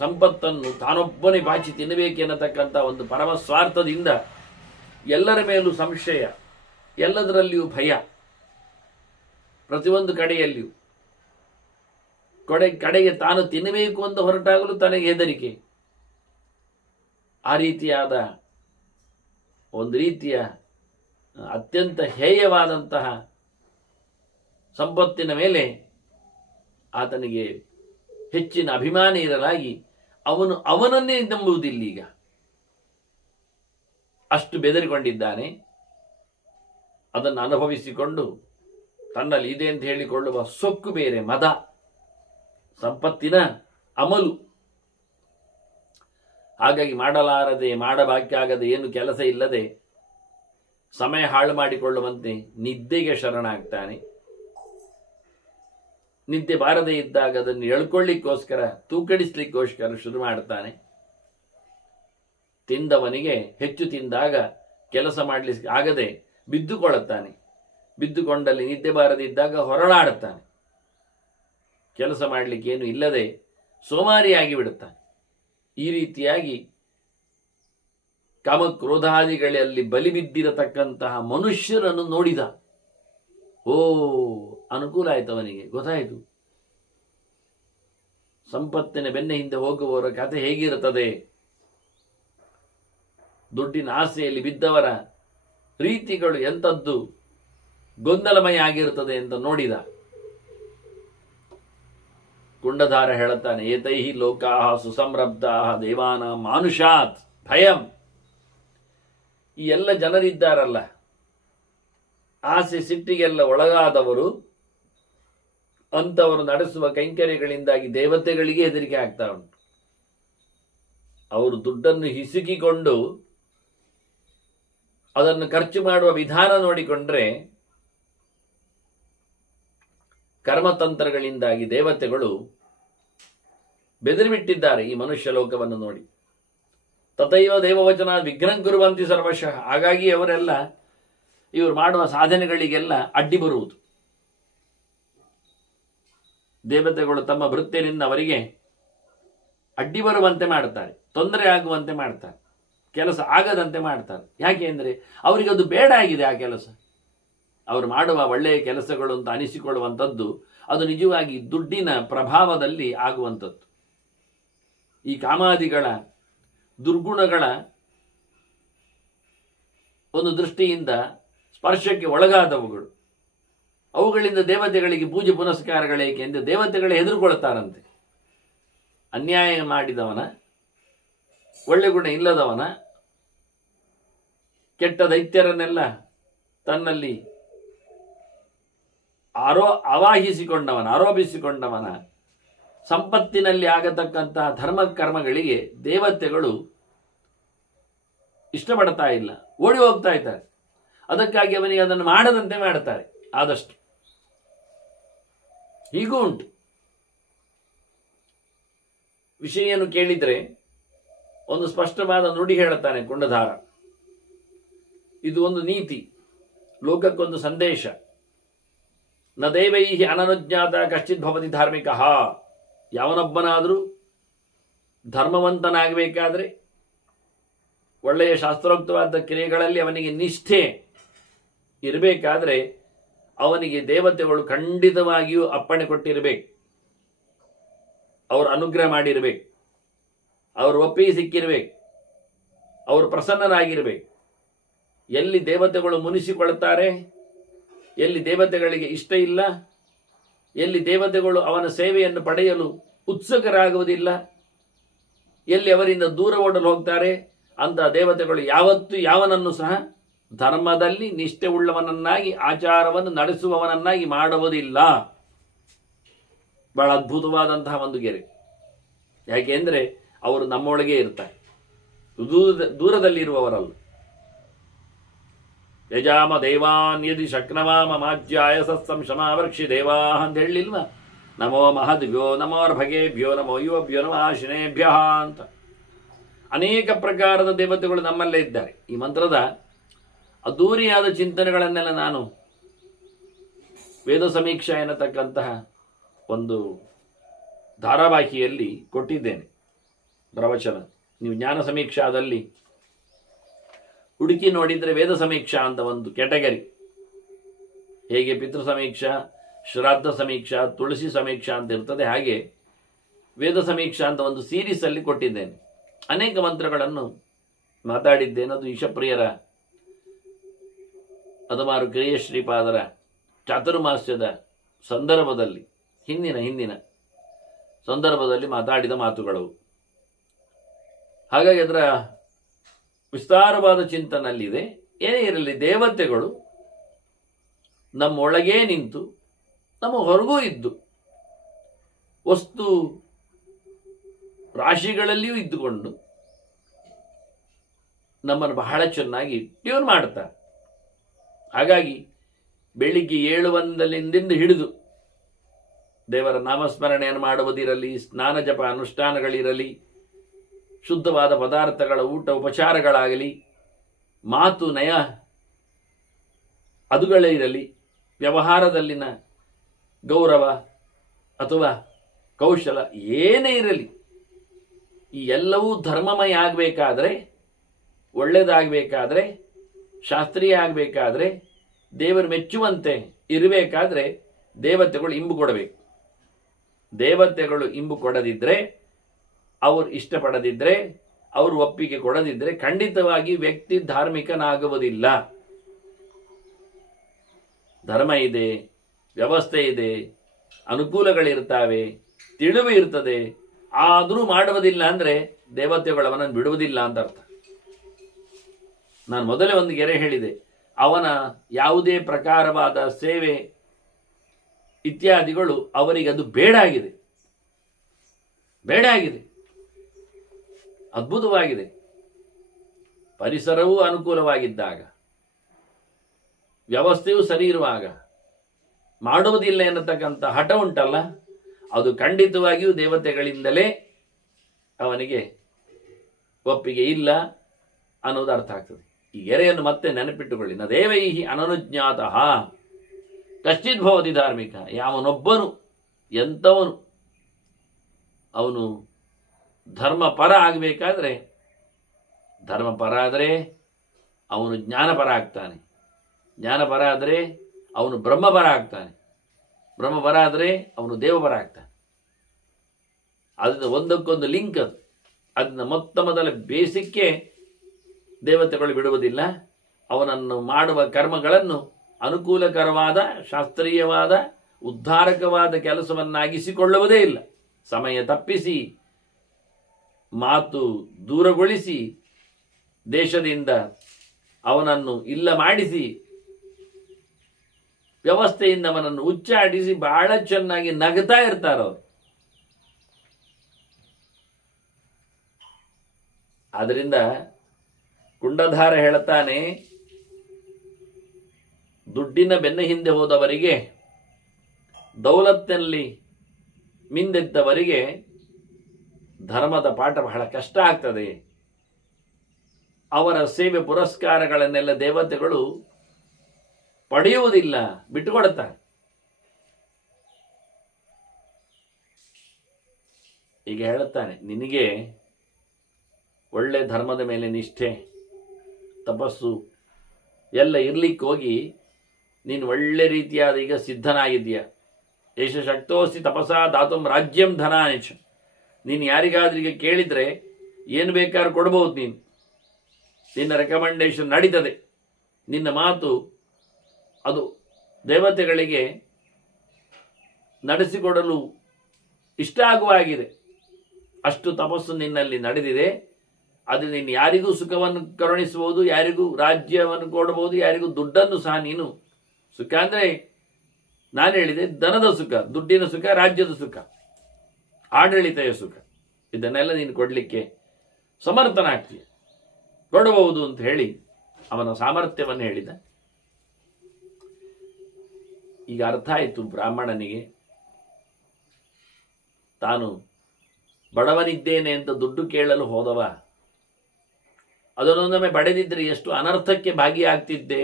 ಸಂಪತ್ತನ್ನು ತಾನೊಬ್ಬನೇ ಬಾಚಿ ತಿನ್ನಬೇಕೆನ್ನತಕ್ಕಂಥ ಒಂದು ಪರಮ ಸ್ವಾರ್ಥದಿಂದ ಎಲ್ಲರ ಮೇಲೂ ಸಂಶಯ, ಎಲ್ಲದರಲ್ಲಿಯೂ ಭಯ, ಪ್ರತಿಯೊಂದು ಕಡೆಯಲ್ಲಿಯೂ ಕಡೆಗೆ ತಾನು ತಿನ್ನಬೇಕು ಅಂತ ಹೊರಟಾಗಲೂ ತನಗೆ ಹೆದರಿಕೆ. ಆ ರೀತಿಯಾದ ಒಂದು ರೀತಿಯ ಅತ್ಯಂತ ಹೇಯವಾದಂತಹ ಸಂಪತ್ತಿನ ಮೇಲೆ ಆತನಿಗೆ ಹೆಚ್ಚಿನ ಅಭಿಮಾನ ಇರಲಾಗಿ ಅವನನ್ನೇ ನಂಬುವುದಿಲ್ಲ. ಈಗ ಅಷ್ಟು ಬೆದರಿಕೊಂಡಿದ್ದಾನೆ. ಅದನ್ನು ಅನುಭವಿಸಿಕೊಂಡು ತನ್ನಲ್ಲಿ ಇದೆ ಅಂತ ಹೇಳಿಕೊಳ್ಳುವ ಸೊಕ್ಕು ಬೇರೆ, ಮದ, ಸಂಪತ್ತಿನ ಅಮಲು. ಹಾಗಾಗಿ ಮಾಡಲಾರದೆ, ಮಾಡಬಾಕ್ಯಾಗದೆ, ಏನು ಕೆಲಸ ಇಲ್ಲದೆ ಸಮಯ ಹಾಳು ಮಾಡಿಕೊಳ್ಳುವಂತೆ ನಿದ್ದೆಗೆ ಶರಣಾಗ್ತಾನೆ. ನಿದ್ದೆ ಬಾರದೇ ಇದ್ದಾಗ ಅದನ್ನು ಎಳ್ಕೊಳ್ಳಿಕ್ಕೋಸ್ಕರ, ತೂಕಡಿಸ್ಲಿಕ್ಕೋಸ್ಕರ ಶುರು ಮಾಡ್ತಾನೆ. ತಿಂದವನಿಗೆ ಹೆಚ್ಚು ತಿಂದಾಗ ಕೆಲಸ ಮಾಡಲಿಕ್ಕೆ ಆಗದೆ ಬಿದ್ದುಕೊಳ್ಳುತ್ತಾನೆ. ಬಿದ್ದುಕೊಂಡಲ್ಲಿ ನಿದ್ದೆ ಬಾರದಿದ್ದಾಗ ಹೊರಳಾಡುತ್ತಾನೆ. ಕೆಲಸ ಮಾಡಲಿಕ್ಕೆ ಏನು ಇಲ್ಲದೆ ಸೋಮಾರಿಯಾಗಿ ಬಿಡುತ್ತಾನೆ. ಈ ರೀತಿಯಾಗಿ ಕಾಮಕ್ರೋಧಾದಿಗಳಲ್ಲಿ ಬಲಿ ಬಿದ್ದಿರತಕ್ಕಂತಹ ಮನುಷ್ಯರನ್ನು ನೋಡಿದ. ಓ, ಅನುಕೂಲ ಆಯ್ತು, ಅವನಿಗೆ ಗೊತ್ತಾಯಿತು ಸಂಪತ್ತಿನ ಬೆನ್ನ ಹಿಂದೆ ಹೋಗುವವರ ಕಥೆ ಹೇಗಿರುತ್ತದೆ, ದುಡ್ಡಿನ ಆಸೆಯಲ್ಲಿ ಬಿದ್ದವರ ರೀತಿಗಳು ಎಂಥದ್ದು ಗೊಂದಲಮಯ ಆಗಿರುತ್ತದೆ ಅಂತ ನೋಡಿದ. ಕುಂಡಧಾರ ಹೇಳುತ್ತಾನೆ, ಏತೈಹಿ ಲೋಕಾಹ ಸುಸಂರಬ್ಧಾಹ ದೇವಾನ ಮಾನುಷಾತ್ ಭಯಂ. ಈ ಎಲ್ಲ ಜನರಿದ್ದಾರಲ್ಲ, ಆಸೆ ಸಿಟ್ಟಿಗೆಲ್ಲ ಒಳಗಾದವರು, ಅಂತವರು ನಡೆಸುವ ಕೈಂಕರ್ಯಗಳಿಂದಾಗಿ ದೇವತೆಗಳಿಗೆ ಹೆದರಿಕೆ ಆಗ್ತಾ ಉಂಟು. ಅವರು ದುಡ್ಡನ್ನು ಹಿಸುಕಿಕೊಂಡು ಅದನ್ನು ಖರ್ಚು ಮಾಡುವ ವಿಧಾನ ನೋಡಿಕೊಂಡ್ರೆ ಕರ್ಮತಂತ್ರಗಳಿಂದಾಗಿ ದೇವತೆಗಳು ಬೆದರಿಬಿಟ್ಟಿದ್ದಾರೆ ಈ ಮನುಷ್ಯ ಲೋಕವನ್ನು ನೋಡಿ. ತಥೈವ ದೇವವಚನ ವಿಘ್ನಂ ಕುರುವಂತಿ ಸರ್ವಶಃ. ಹಾಗಾಗಿ ಅವರೆಲ್ಲ ಇವರು ಮಾಡುವ ಸಾಧನೆಗಳಿಗೆಲ್ಲ ಅಡ್ಡಿ ಬರುವುದು. ದೇವತೆಗಳು ತಮ್ಮ ವೃತ್ತಿಯಿಂದ ಅವರಿಗೆ ಅಡ್ಡಿ ಬರುವಂತೆ ಮಾಡ್ತಾರೆ, ತೊಂದರೆ ಆಗುವಂತೆ ಮಾಡ್ತಾರೆ. ಕೆಲಸ ಆಗದಂತೆ ಮಾಡ್ತಾರೆ. ಯಾಕೆ ಅಂದರೆ ಅವರಿಗೆ ಅದು ಬೇಡ ಆಗಿದೆ. ಆ ಕೆಲಸ ಅವರು ಮಾಡುವ ಒಳ್ಳೆಯ ಕೆಲಸಗಳು ಅಂತ ಅನಿಸಿಕೊಳ್ಳುವಂಥದ್ದು ಅದು ನಿಜವಾಗಿ ದುಡ್ಡಿನ ಪ್ರಭಾವದಲ್ಲಿ ಆಗುವಂಥದ್ದು. ಈ ಕಾಮಾದಿಗಳ ದುರ್ಗುಣಗಳ ಒಂದು ದೃಷ್ಟಿಯಿಂದ ಸ್ಪರ್ಶಕ್ಕೆ ಒಳಗಾದವುಗಳು, ಅವುಗಳಿಂದ ದೇವತೆಗಳಿಗೆ ಪೂಜೆ ಪುನಸ್ಕಾರಗಳೇಕೆ ಎಂದು ದೇವತೆಗಳೇ ಹೆದರುಕೊಳ್ತಾರಂತೆ. ಅನ್ಯಾಯ ಮಾಡಿದವನ, ಒಳ್ಳೆ ಗುಣ ಇಲ್ಲದವನ, ಕೆಟ್ಟ ದೈತ್ಯರನ್ನೆಲ್ಲ ತನ್ನಲ್ಲಿ ಆರೋಪಿಸಿಕೊಂಡವನ ಸಂಪತ್ತಿನಲ್ಲಿ ಆಗತಕ್ಕಂತಹ ಧರ್ಮ ಕರ್ಮಗಳಿಗೆ ದೇವತೆಗಳು ಇಷ್ಟಪಡ್ತಾ ಇಲ್ಲ, ಓಡಿ ಹೋಗ್ತಾ ಇದ್ದಾರೆ. ಅದಕ್ಕಾಗಿ ಅವನಿಗೆ ಅದನ್ನು ಮಾಡದಂತೆ ಮಾಡ್ತಾರೆ ಆದಷ್ಟು. ಹೀಗೂ ಉಂಟು. ವಿಷಯನ್ನು ಕೇಳಿದ್ರೆ ಒಂದು ಸ್ಪಷ್ಟವಾದ ನುಡಿ ಹೇಳುತ್ತಾನೆ ಕುಂಡಧಾರ. ಇದು ಒಂದು ನೀತಿ, ಲೋಕಕ್ಕೊಂದು ಸಂದೇಶ. ನ ದೇವೈ ಅನನುಜ್ಞಾತ ಕಶ್ಚಿತ್ ಭವತಿ ಧಾರ್ಮಿಕ. ಯಾವನೊಬ್ಬನಾದರೂ ಧರ್ಮವಂತನಾಗಬೇಕಾದ್ರೆ, ಒಳ್ಳೆಯ ಶಾಸ್ತ್ರೋಕ್ತವಾದ ಕ್ರಿಯೆಗಳಲ್ಲಿ ಅವನಿಗೆ ನಿಷ್ಠೆ ಇರಬೇಕಾದ್ರೆ ಅವನಿಗೆ ದೇವತೆಗಳು ಖಂಡಿತವಾಗಿಯೂ ಅಪ್ಪಣೆ ಕೊಟ್ಟಿರಬೇಕು, ಅವರು ಅನುಗ್ರಹ ಮಾಡಿರಬೇಕು, ಅವರು ಒಪ್ಪಿಗೆ ಸಿಕ್ಕಿರಬೇಕು, ಅವರು ಪ್ರಸನ್ನರಾಗಿರಬೇಕು. ಎಲ್ಲಿ ದೇವತೆಗಳು ಮುನಿಸಿಕೊಳ್ತಾರೆ, ಎಲ್ಲಿ ದೇವತೆಗಳಿಗೆ ಇಷ್ಟ ಇಲ್ಲ, ಎಲ್ಲಿ ದೇವತೆಗಳು ಅವನ ಸೇವೆಯನ್ನು ಪಡೆಯಲು ಉತ್ಸುಕರಾಗುವುದಿಲ್ಲ, ಎಲ್ಲಿ ಅವರಿಂದ ದೂರ ಓಡಲು ಹೋಗ್ತಾರೆ, ಅಂತ ದೇವತೆಗಳು ಯಾವತ್ತೂ ಯಾವನನ್ನು ಸಹ ಧರ್ಮದಲ್ಲಿ ನಿಷ್ಠೆ ಉಳ್ಳವನನ್ನಾಗಿ, ಆಚಾರವನ್ನು ನಡೆಸುವವನನ್ನಾಗಿ ಮಾಡುವುದಿಲ್ಲ. ಬಹಳ ಅದ್ಭುತವಾದಂತಹ ಒಂದು ಗೆರೆ. ಯಾಕೆಂದ್ರೆ ಅವರು ನಮ್ಮೊಳಗೆ ಇರ್ತಾರೆ, ದೂರದಲ್ಲಿರುವವರಲ್ಲ. ಯಜಾಮ ದೇವಾನ್ ಯದಿ ಶಕ್ನವಾಮ ಮಾಜ್ಯಾಯ ಸತ್ಸಂಶಮಾವರ್ಕ್ಷಿ ದೇವಾ ಅಂತ ಹೇಳಿಲ್ವ? ನಮೋ ಮಹದ್ಭ್ಯೋ ನಮೋರ್ಭಗೇಭ್ಯೋ ನಮೋ ಯುವಭ್ಯೋ ನಮಃ ಶಿನೇಭ್ಯ ಅಂತ ಅನೇಕ ಪ್ರಕಾರದ ದೇವತೆಗಳು ನಮ್ಮಲ್ಲೇ ಇದ್ದಾರೆ. ಈ ಮಂತ್ರದ ಅದ್ದೂರಿಯಾದ ಚಿಂತನೆಗಳನ್ನೆಲ್ಲ ನಾನು ವೇದ ಸಮೀಕ್ಷಾ ಎನ್ನತಕ್ಕಂತಹ ಒಂದು ಧಾರಾವಾಹಿಯಲ್ಲಿ ಕೊಟ್ಟಿದ್ದೇನೆ ಪ್ರವಚನ. ನೀವು ಜ್ಞಾನ ಸಮೀಕ್ಷಾದಲ್ಲಿ ಹುಡುಕಿ ನೋಡಿದರೆ ವೇದ ಸಮೀಕ್ಷಾ ಅಂತ ಒಂದು ಕ್ಯಾಟಗರಿ, ಹೇಗೆ ಪಿತೃ ಸಮೀಕ್ಷಾ, ಶ್ರಾದ್ದ ಸಮೀಕ್ಷಾ, ತುಳಸಿ ಸಮೀಕ್ಷಾ ಅಂತ ಇರ್ತದೆ, ಹಾಗೆ ವೇದ ಸಮೀಕ್ಷಾ ಅಂತ ಒಂದು ಸೀರೀಸ್ ಅಲ್ಲಿ ಕೊಟ್ಟಿದ್ದೇನೆ. ಅನೇಕ ಮಂತ್ರಗಳನ್ನು ಮಾತಾಡಿದ್ದೇನೆ. ಅದು ಈಶಪ್ರಿಯರ ಅದಮಾರು ಕ್ರಿಯ ಶ್ರೀಪಾದರ ಚಾತುರ್ಮಾಸ್ಯದ ಸಂದರ್ಭದಲ್ಲಿ, ಹಿಂದಿನ ಸಂದರ್ಭದಲ್ಲಿ ಮಾತಾಡಿದ ಮಾತುಗಳು. ಹಾಗಾಗಿ ಅದರ ವಿಸ್ತಾರವಾದ ಚಿಂತನಲ್ಲಿದೆ. ಏನೇ ಇರಲಿ, ದೇವತೆಗಳು ನಮ್ಮೊಳಗೇ ನಿಂತು ನಮ್ಮ ಹೊರಗೂ ಇದ್ದು ವಸ್ತು ರಾಶಿಗಳಲ್ಲಿಯೂ ಇದ್ದುಕೊಂಡು ನಮ್ಮನ್ನು ಬಹಳ ಚೆನ್ನಾಗಿ ಟ್ಯೂನ್ ಮಾಡ್ತಾರೆ. ಹಾಗಾಗಿ ಬೆಳಿಗ್ಗೆ ಏಳುವಂದಲಿಂದ ಹಿಡಿದು ದೇವರ ನಾಮಸ್ಮರಣೆಯನ್ನು ಮಾಡುವುದಿರಲಿ, ಸ್ನಾನ ಜಪ ಅನುಷ್ಠಾನಗಳಿರಲಿ, ಶುದ್ಧವಾದ ಪದಾರ್ಥಗಳ ಊಟ ಉಪಚಾರಗಳಾಗಲಿ, ಮಾತು ನಯ ಅದುಗಳೇ ಇರಲಿ, ವ್ಯವಹಾರದಲ್ಲಿನ ಗೌರವ ಅಥವಾ ಕೌಶಲ ಏನೇ ಇರಲಿ, ಈ ಎಲ್ಲವೂ ಧರ್ಮಮಯ ಆಗಬೇಕಾದ್ರೆ, ಒಳ್ಳೆಯದಾಗಬೇಕಾದ್ರೆ, ಶಾಸ್ತ್ರೀಯ ಆಗಬೇಕಾದ್ರೆ, ದೇವರು ಮೆಚ್ಚುವಂತೆ ಇರಬೇಕಾದ್ರೆ ದೇವತೆಗಳು ಇಂಬು ಕೊಡಬೇಕು. ದೇವತೆಗಳು ಇಂಬು ಕೊಡದಿದ್ರೆ, ಅವರು ಇಷ್ಟಪಡದಿದ್ರೆ, ಅವರು ಒಪ್ಪಿಗೆ ಕೊಡದಿದ್ರೆ ಖಂಡಿತವಾಗಿ ವ್ಯಕ್ತಿ ಧಾರ್ಮಿಕನಾಗುವುದಿಲ್ಲ. ಧರ್ಮ ಇದೆ, ವ್ಯವಸ್ಥೆ ಇದೆ, ಅನುಕೂಲಗಳಿರ್ತಾವೆ, ತಿಳಿವು ಇರ್ತದೆ, ಆದರೂ ಮಾಡುವುದಿಲ್ಲ ಅಂದ್ರೆ ದೇವತೆಗಳು ಅವನನ್ನು ಬಿಡುವುದಿಲ್ಲ ಅಂತ ಅರ್ಥ. ನಾನು ಮೊದಲೇ ಒಂದು ಗೆರೆ ಹೇಳಿದೆ, ಅವನ ಯಾವುದೇ ಪ್ರಕಾರವಾದ ಸೇವೆ ಇತ್ಯಾದಿಗಳು ಅವರಿಗೆ ಅದು ಬೇಡ ಆಗಿದೆ. ಅದ್ಭುತವಾಗಿದೆ. ಪರಿಸರವೂ ಅನುಕೂಲವಾಗಿದ್ದಾಗ, ವ್ಯವಸ್ಥೆಯೂ ಸರಿ ಇರುವಾಗ ಮಾಡುವುದಿಲ್ಲ ಎನ್ನತಕ್ಕಂಥ ಹಠ ಉಂಟಲ್ಲ, ಅದು ಖಂಡಿತವಾಗಿಯೂ ದೇವತೆಗಳಿಂದಲೇ ಅವನಿಗೆ ಒಪ್ಪಿಗೆ ಇಲ್ಲ ಅನ್ನೋದು ಅರ್ಥ ಆಗ್ತದೆ. ಈ ಗೆರೆಯನ್ನು ಮತ್ತೆ ನೆನಪಿಟ್ಟುಕೊಳ್ಳಿ. ನ ದೇವೈಹಿ ಅನನುಜ್ಞಾತಃ ಕಶ್ಚಿತ್ ಭವತಿ ಧಾರ್ಮಿಕ. ಯಾವನೊಬ್ಬನು, ಎಂಥವನು ಅವನು ಧರ್ಮ ಪರ ಆಗಬೇಕಾದ್ರೆ ಧರ್ಮಪರ ಆದರೆ ಅವನು ಜ್ಞಾನಪರ ಆಗ್ತಾನೆ, ಜ್ಞಾನಪರ ಆದರೆ ಅವನು ಬ್ರಹ್ಮಪರ ಆಗ್ತಾನೆ, ಬ್ರಹ್ಮಪರ ಆದರೆ ಅವನು ದೇವಪರ ಆಗ್ತಾನೆ. ಅದರಿಂದ ಒಂದಕ್ಕೊಂದು ಲಿಂಕ್ ಅದು. ಅದನ್ನ ಮೊದಲ ಬೇಸಿಕ್ಕೆ ದೇವತೆಗಳು ಬಿಡುವುದಿಲ್ಲ. ಅವನನ್ನು ಮಾಡುವ ಕರ್ಮಗಳನ್ನು ಅನುಕೂಲಕರವಾದ, ಶಾಸ್ತ್ರೀಯವಾದ, ಉದ್ಧಾರಕವಾದ ಕೆಲಸವನ್ನಾಗಿಸಿಕೊಳ್ಳುವುದೇ ಇಲ್ಲ. ಸಮಯ ತಪ್ಪಿಸಿ, ಮಾತು ದೂರಗೊಳಿಸಿ, ದೇಶದಿಂದ ಅವನನ್ನು ಇಲ್ಲ ಮಾಡಿಸಿ, ವ್ಯವಸ್ಥೆಯಿಂದ ಅವನನ್ನು ಉಚ್ಚಾಟಿಸಿ ಬಹಳ ಚೆನ್ನಾಗಿ ನಗ್ತಾ ಇರ್ತಾರವರು. ಆದ್ದರಿಂದ ಕುಂಡಧಾರ ಹೇಳುತ್ತಾನೆ, ದುಡ್ಡಿನ ಬೆನ್ನ ಹಿಂದೆ ಹೋದವರಿಗೆ, ದೌಲತ್ತಿನಲ್ಲಿ ಮಿಂದೆದ್ದವರಿಗೆ ಧರ್ಮದ ಪಾಠ ಬಹಳ ಕಷ್ಟ ಆಗ್ತದೆ. ಅವರ ಸೇವೆ ಪುರಸ್ಕಾರಗಳನ್ನೆಲ್ಲ ದೇವತೆಗಳು ಪಡೆಯುವುದಿಲ್ಲ, ಬಿಟ್ಟುಕೊಡುತ್ತಾರೆ. ಈಗ ಹೇಳುತ್ತಾನೆ, ನಿನಗೆ ಒಳ್ಳೆ ಧರ್ಮದ ಮೇಲೆ ನಿಷ್ಠೆ, ತಪಸ್ಸು ಎಲ್ಲ ಇರ್ಲಿಕ್ಕೆ ಹೋಗಿ ನೀನು ಒಳ್ಳೆ ರೀತಿಯಾದ ಈಗ ಸಿದ್ಧನಾಗಿದ್ದೀಯ. ಏಷ ಶಕ್ತೋಸಿ ತಪಸಾ ದಾತುಂ ರಾಜ್ಯಂ ಧನಾನಿಚ. ನೀನು ಯಾರಿಗಾದ್ರಿಗೆ ಕೇಳಿದರೆ ಏನು ಬೇಕಾದ್ರೂ ಕೊಡ್ಬೋದು. ನೀನು, ನಿನ್ನ ರೆಕಮೆಂಡೇಶನ್ ನಡೀತದೆ. ನಿನ್ನ ಮಾತು ಅದು ದೇವತೆಗಳಿಗೆ ನಡೆಸಿಕೊಡಲು ಇಷ್ಟ ಆಗುವಾಗಿದೆ. ಅಷ್ಟು ತಪಸ್ಸು ನಿನ್ನಲ್ಲಿ ನಡೆದಿದೆ. ಅದು ನೀನು ಯಾರಿಗೂ ಸುಖವನ್ನು ಕರುಣಿಸಬಹುದು, ಯಾರಿಗೂ ರಾಜ್ಯವನ್ನು ಕೊಡಬಹುದು, ಯಾರಿಗೂ ದುಡ್ಡನ್ನು ಸಹ ನೀನು, ಸುಖ ಅಂದರೆ ನಾನು ಹೇಳಿದೆ ಧನದ ಸುಖ, ದುಡ್ಡಿನ ಸುಖ, ರಾಜ್ಯದ ಸುಖ, ಆಡಳಿತೆಯ ಸುಖ, ಇದನ್ನೆಲ್ಲ ನೀನು ಕೊಡಲಿಕ್ಕೆ ಸಮರ್ಥನಾಗ್ತೀಯ, ಕೊಡಬಹುದು ಅಂತ ಹೇಳಿ ಅವನ ಸಾಮರ್ಥ್ಯವನ್ನು ಹೇಳಿದ. ಈಗ ಅರ್ಥ ಆಯಿತು ಬ್ರಾಹ್ಮಣನಿಗೆ. ತಾನು ಬಡವನಿದ್ದೇನೆ ಅಂತ ದುಡ್ಡು ಕೇಳಲು ಹೋದವ ಅದನ್ನೊಂದೊಮ್ಮೆ ಪಡೆದಿದ್ದರೆ ಎಷ್ಟು ಅನರ್ಥಕ್ಕೆ ಭಾಗಿಯಾಗ್ತಿದ್ದೆ.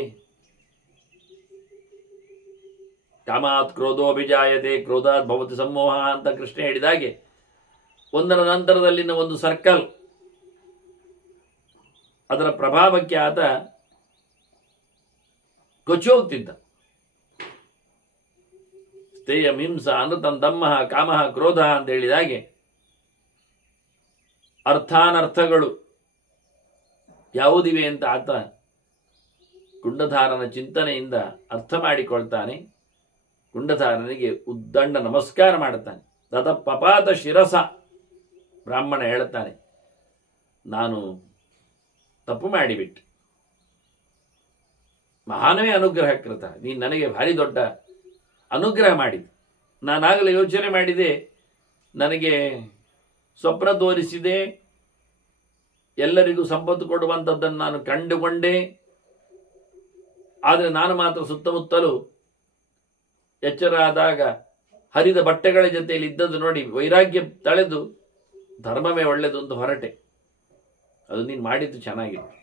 ಕಾಮಾತ್ ಕ್ರೋಧೋಭಿಜಾಯತೆ ಕ್ರೋಧಾತ್ ಭವತಿ ಸಮೋಹ ಅಂತ ಕೃಷ್ಣ ಹೇಳಿದಾಗೆ ಒಂದರ ನಂತರದಲ್ಲಿನ ಒಂದು ಸರ್ಕಲ್, ಅದರ ಪ್ರಭಾವಕ್ಕೆ ಆತ ಕೊಚ್ಚಿ ಹೋಗ್ತಿದ್ದ. ಸ್ಥೇಯ ಹಿಂಸ ಅನೃತಂ ದಮ್ಮಃ ಕಾಮಃ ಕ್ರೋಧ ಅಂತ ಹೇಳಿದಾಗೆ ಅರ್ಥಾನರ್ಥಗಳು ಯಾವುದಿವೆ ಅಂತ ಆತ ಕುಂಡಧಾರನ ಚಿಂತನೆಯಿಂದ ಅರ್ಥ ಮಾಡಿಕೊಳ್ತಾನೆ. ಕುಂಡಧಾರನಿಗೆ ಉದ್ದಂಡ ನಮಸ್ಕಾರ ಮಾಡುತ್ತಾನೆ. ತತ ಪಪಾತ ಶಿರಸ. ಬ್ರಾಹ್ಮಣ ಹೇಳುತ್ತಾನೆ, ನಾನು ತಪ್ಪು ಮಾಡಿಬಿಟ್ಟೆ, ಮಹಾನವೇ ಅನುಗ್ರಹಕೃತ, ನೀನು ನನಗೆ ಭಾರಿ ದೊಡ್ಡ ಅನುಗ್ರಹ ಮಾಡಿದೆ. ನಾನಾಗಲೇ ಯೋಚನೆ ಮಾಡಿದೆ, ನನಗೆ ಸ್ವಪ್ನ ತೋರಿಸಿದೆ, ಎಲ್ಲರಿಗೂ ಸಂಪತ್ತು ಕೊಡುವಂಥದ್ದನ್ನು ನಾನು ಕಂಡುಕೊಂಡೆ. ಆದರೆ ನಾನು ಮಾತ್ರ ಸುತ್ತಮುತ್ತಲೂ ಎಚ್ಚರ ಆದಾಗ ಹರಿದ ಬಟ್ಟೆಗಳ ಜೊತೆಯಲ್ಲಿ ಇದ್ದದ್ದು ನೋಡಿ ವೈರಾಗ್ಯ ತಳೆದು ಧರ್ಮವೇ ಒಳ್ಳೆಯದು ಅಂತ ಹೊರಟೆ. ಅದು ನೀನು ಮಾಡಿದ್ದು ಚೆನ್ನಾಗಿತ್ತು.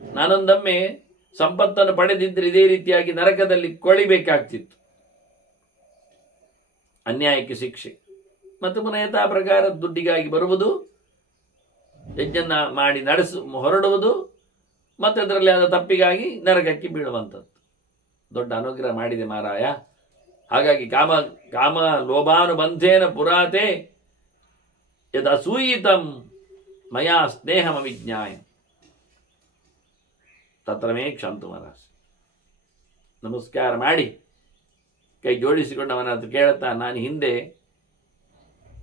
ನಾನೊಂದೊಮ್ಮೆ ಸಂಪತ್ತನ್ನು ಪಡೆದಿದ್ದರೆ ಇದೇ ರೀತಿಯಾಗಿ ನರಕದಲ್ಲಿ ಕೊಳಿಬೇಕಾಗ್ತಿತ್ತು. ಅನ್ಯಾಯಕ್ಕೆ ಶಿಕ್ಷೆ ಮತ್ತು ಪುನಃ ಯಥಾ ಪ್ರಕಾರ ದುಡ್ಡಿಗಾಗಿ ಬರುವುದು, ಯಜ್ಞ ಮಾಡಿ ಹೊರಡುವುದು, ಮತ್ತೆ ಅದರಲ್ಲಿ ಆದ ತಪ್ಪಿಗಾಗಿ ನರಕಕ್ಕೆ ಬೀಳುವಂಥದ್ದು. ದೊಡ್ಡ ಅನುಗ್ರಹ ಮಾಡಿದೆ ಮಾರಾಯ. ಹಾಗಾಗಿ ಕಾಮ ಲೋಭಾನುಬಂಧೇನ ಪುರಾತೆ ಯದ್ ಅಸೂಯಿತಂ ಮಯಾ ಸ್ನೇಹಮ ವಿಜ್ಞಾಯ ತತ್ರಮೇ ಕ್ಷಂತು ಮನಸ್. ನಮಸ್ಕಾರ ಮಾಡಿ ಕೈ ಜೋಡಿಸಿಕೊಂಡು ಅವನ ಹತ್ರ ಕೇಳುತ್ತಾ, ನಾನು ಹಿಂದೆ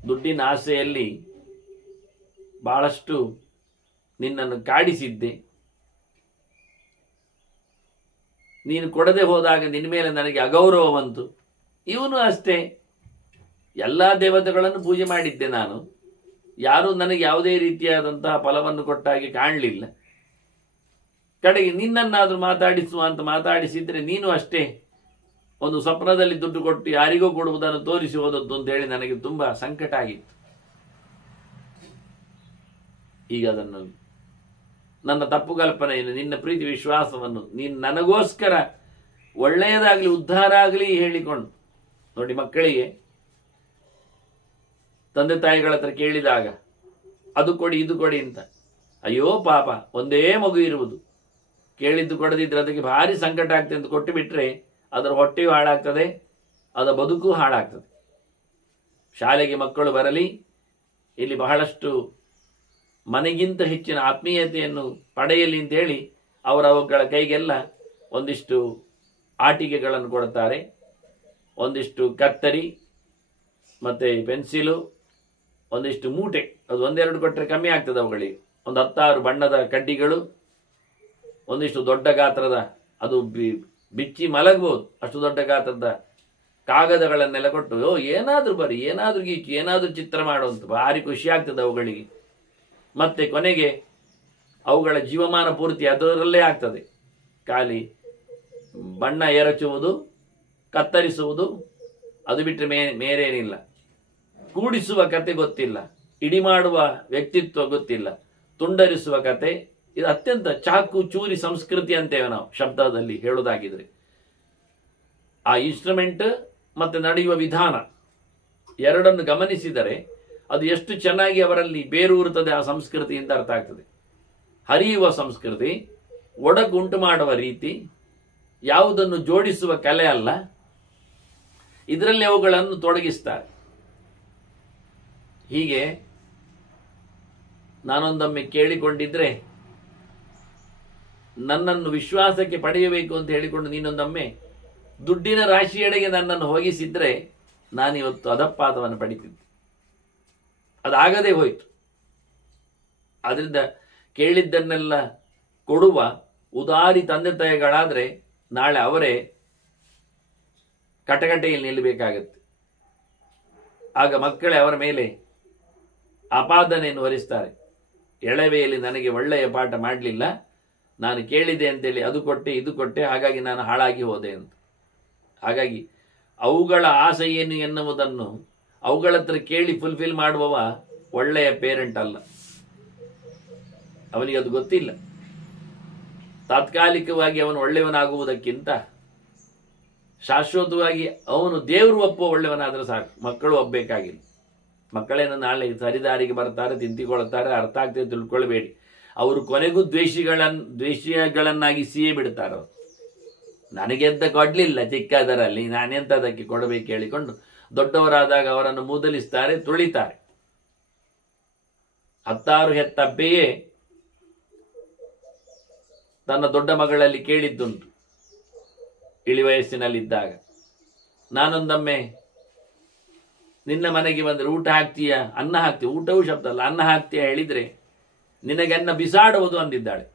ದುಡ್ಡಿನ ಆಸೆಯಲ್ಲಿ ಬಹಳಷ್ಟು ನಿನ್ನನ್ನು ಕಾಡಿಸಿದ್ದೆ. ನೀನು ಕೊಡದೆ ಹೋದಾಗ ನಿನ್ನ ಮೇಲೆ ನನಗೆ ಅಗೌರವ ಬಂತು. ಇವನು ಅಷ್ಟೇ, ಎಲ್ಲ ದೇವತೆಗಳನ್ನು ಪೂಜೆ ಮಾಡಿದ್ದೆ ನಾನು, ಯಾರೂ ನನಗೆ ಯಾವುದೇ ರೀತಿಯಾದಂತಹ ಫಲವನ್ನು ಕೊಟ್ಟಾಗೆ ಕಾಣಲಿಲ್ಲ. ಕಡೆಗೆ ನಿನ್ನನ್ನಾದರೂ ಮಾತಾಡಿಸುವ ಅಂತ ಮಾತಾಡಿಸಿದ್ರೆ ನೀನು ಅಷ್ಟೇ ಒಂದು ಸ್ವಪ್ನದಲ್ಲಿ ದುಡ್ಡು ಕೊಟ್ಟು ಯಾರಿಗೂ ಕೊಡುವುದನ್ನು ತೋರಿಸಿ ಹೋದದ್ದು ಅಂತ ಹೇಳಿ ನನಗೆ ತುಂಬ ಸಂಕಟ ಆಗಿತ್ತು. ಈಗ ಅದನ್ನು ನನ್ನ ತಪ್ಪು ಕಲ್ಪನೆಯನ್ನು, ನಿನ್ನ ಪ್ರೀತಿ ವಿಶ್ವಾಸವನ್ನು ನೀನು ನನಗೋಸ್ಕರ ಒಳ್ಳೆಯದಾಗಲಿ ಉದ್ಧಾರ ಆಗಲಿ ಹೇಳಿಕೊಂಡು ನೋಡಿ. ಮಕ್ಕಳಿಗೆ ತಂದೆ ತಾಯಿಗಳ ಹತ್ರ ಕೇಳಿದಾಗ ಅದು ಕೊಡಿ ಇದು ಕೊಡಿ ಅಂತ ಅಯ್ಯೋ ಪಾಪ, ಒಂದೇ ಮಗು ಇರುವುದು, ಕೇಳಿದ್ದು ಕೊಡದಿದ್ರೆ ಅದಕ್ಕೆ ಭಾರಿ ಸಂಕಟ ಆಗ್ತದೆ ಅಂತ ಕೊಟ್ಟು ಬಿಟ್ರೆ ಅದರ ಹೊಟ್ಟೆಯೂ ಹಾಳಾಗ್ತದೆ, ಅದರ ಬದುಕು ಹಾಳಾಗ್ತದೆ. ಶಾಲೆಗೆ ಮಕ್ಕಳು ಬರಲಿ, ಇಲ್ಲಿ ಬಹಳಷ್ಟು ಮನೆಗಿಂತ ಹೆಚ್ಚಿನ ಆತ್ಮೀಯತೆಯನ್ನು ಪಡೆಯಲಿ ಅಂತೇಳಿ ಅವರವುಗಳ ಕೈಗೆಲ್ಲ ಒಂದಿಷ್ಟು ಆಟಿಕೆಗಳನ್ನು ಕೊಡುತ್ತಾರೆ, ಒಂದಿಷ್ಟು ಕತ್ತರಿ ಮತ್ತು ಪೆನ್ಸಿಲು, ಒಂದಿಷ್ಟು ಮೂಟೆ, ಅದು ಒಂದೆರಡು ಕೊಟ್ಟರೆ ಕಮ್ಮಿ ಆಗ್ತದೆ ಅವುಗಳಿಗೆ, ಒಂದು 10 ಬಣ್ಣದ ಕಡ್ಡಿಗಳು, ಒಂದಿಷ್ಟು ದೊಡ್ಡ ಗಾತ್ರದ, ಅದು ಬಿಚ್ಚಿ ಮಲಗಬಹುದು ಅಷ್ಟು ದೊಡ್ಡ ಗಾತ್ರದ ಕಾಗದಗಳನ್ನೆಲ್ಲ ಕೊಟ್ಟು ಏನಾದರೂ ಬರಿ, ಏನಾದರೂ ಗೀಚು, ಏನಾದರೂ ಚಿತ್ರ ಮಾಡುವಂತ ಭಾರಿ ಖುಷಿ ಆಗ್ತದೆ ಅವುಗಳಿಗೆ. ಮತ್ತೆ ಕೊನೆಗೆ ಅವುಗಳ ಜೀವಮಾನ ಪೂರ್ತಿ ಅದರಲ್ಲೇ ಆಗ್ತದೆ. ಖಾಲಿ ಬಣ್ಣ ಎರಚುವುದು, ಕತ್ತರಿಸುವುದು, ಅದು ಬಿಟ್ಟರೆ ಮೇರೇನಿಲ್ಲ. ಕೂಡಿಸುವ ಕತೆ ಗೊತ್ತಿಲ್ಲ, ಇಡಿ ಮಾಡುವ ವ್ಯಕ್ತಿತ್ವ ಗೊತ್ತಿಲ್ಲ, ತುಂಡರಿಸುವ ಕತೆ. ಇದು ಅತ್ಯಂತ ಚಾಕು ಚೂರಿ ಸಂಸ್ಕೃತಿ ಅಂತೇವೆ ನಾವು ಶಬ್ದದಲ್ಲಿ ಹೇಳುವುದಾಗಿದ್ರೆ. ಆ ಇನ್ಸ್ಟ್ರುಮೆಂಟ್ ಮತ್ತೆ ನಡೆಯುವ ವಿಧಾನ ಎರಡನ್ನು ಗಮನಿಸಿದರೆ ಅದು ಎಷ್ಟು ಚೆನ್ನಾಗಿ ಅವರಲ್ಲಿ ಬೇರೂರುತ್ತದೆ ಆ ಸಂಸ್ಕೃತಿಯಿಂದ ಅರ್ಥ ಆಗ್ತದೆ. ಹರಿಯುವ ಸಂಸ್ಕೃತಿ, ಒಡಗುಂಟು ಮಾಡುವ ರೀತಿ, ಯಾವುದನ್ನು ಜೋಡಿಸುವ ಕಲೆ ಅಲ್ಲ, ಇದರಲ್ಲಿ ಅವುಗಳನ್ನು ತೊಡಗಿಸ್ತಾರೆ. ಹೀಗೆ ನಾನೊಂದೊಮ್ಮೆ ಕೇಳಿಕೊಂಡಿದ್ರೆ, ನನ್ನನ್ನು ವಿಶ್ವಾಸಕ್ಕೆ ಪಡೆಯಬೇಕು ಅಂತ ಹೇಳಿಕೊಂಡು ನೀನೊಂದೊಮ್ಮೆ ದುಡ್ಡಿನ ರಾಶಿಯೆಡೆಗೆ ನನ್ನನ್ನು ಹೋಗಿಸಿದ್ರೆ ನಾನಿವತ್ತು ಅಧಪಾದವನ್ನು ಪಡಿತಿದ್ದೆ. ಅದಾಗದೇ ಹೋಯಿತು. ಅದರಿಂದ ಕೇಳಿದ್ದನ್ನೆಲ್ಲ ಕೊಡುವ ಉದಾರಿ ತಂದೆ ತಾಯಿಗಳಾದರೆ ನಾಳೆ ಅವರೇ ಕಟಕಟೆಯಲ್ಲಿ ನಿಲ್ಲಬೇಕಾಗತ್ತೆ. ಆಗ ಮಕ್ಕಳೇ ಅವರ ಮೇಲೆ ಆಪಾದನೆಯನ್ನು ಹೊರಿಸ್ತಾರೆ. ಎಳವೆಯಲ್ಲಿ ನನಗೆ ಒಳ್ಳೆಯ ಪಾಠ ಮಾಡಲಿಲ್ಲ, ನಾನು ಕೇಳಿದೆ ಅಂತೇಳಿ ಅದು ಕೊಟ್ಟೆ ಇದು ಕೊಟ್ಟೆ, ಹಾಗಾಗಿ ನಾನು ಹಾಳಾಗಿ ಹೋದೆ ಅಂತ. ಹಾಗಾಗಿ ಅವುಗಳ ಆಸೆ ಏನು ಎನ್ನುವುದನ್ನು ಅವುಗಳ ಹತ್ರ ಕೇಳಿ ಫುಲ್ಫಿಲ್ ಮಾಡುವವ ಒಳ್ಳೆಯ ಪೇರೆಂಟ್ ಅಲ್ಲ. ಅವನಿಗೆ ಅದು ಗೊತ್ತಿಲ್ಲ. ತಾತ್ಕಾಲಿಕವಾಗಿ ಅವನು ಒಳ್ಳೆಯವನಾಗುವುದಕ್ಕಿಂತ ಶಾಶ್ವತವಾಗಿ ಅವನು ದೇವರು ಒಪ್ಪುವ ಒಳ್ಳೆಯವನಾದರೆ ಸಾಕು. ಮಕ್ಕಳು ಒಪ್ಪಬೇಕಾಗಿಲ್ಲ. ಮಕ್ಕಳೇನು ನಾಳೆ ಸರಿದಾರಿಗೆ ಬರ್ತಾರೆ, ತಿಂತಿಕೊಳ್ತಾರೆ, ಅರ್ಥ ಆಗ್ತದೆ ತಿಳ್ಕೊಳ್ಬೇಡಿ. ಅವರು ಕೊನೆಗೂ ದ್ವೇಷಿಗಳನ್ನಾಗಿಸಿಯೇ ಬಿಡ್ತಾರೆ. ಅವರು ನನಗೆಂತ ಕೊಡ್ಲಿಲ್ಲ ಚಿಕ್ಕದರಲ್ಲಿ, ನಾನೆಂತದಕ್ಕೆ ಕೊಡಬೇಕು ಹೇಳಿಕೊಂಡು ದೊಡ್ಡವರಾದಾಗ ಅವರನ್ನು ಮೂದಲಿಸ್ತಾರೆ, ತುಳಿತಾರೆ. 16 ಹೆತ್ತಬ್ಬೆಯೇ ತನ್ನ ದೊಡ್ಡ ಮಗಳಲ್ಲಿ ಕೇಳಿದ್ದುಂಟು ಇಳಿ ವಯಸ್ಸಿನಲ್ಲಿದ್ದಾಗ, ನಾನೊಂದೊಮ್ಮೆ ನಿನ್ನ ಮನೆಗೆ ಬಂದರೆ ಊಟ ಹಾಕ್ತೀಯ, ಅನ್ನ ಹಾಕ್ತೀಯ, ಊಟವೂ ಶಬ್ದ ಅಲ್ಲ, ಅನ್ನ ಹಾಕ್ತೀಯ ಹೇಳಿದ್ರೆ ನಿನಗೆ ಅನ್ನ ಬಿಸಾಡುವುದು ಅಂದಿದ್ದಾಳೆ.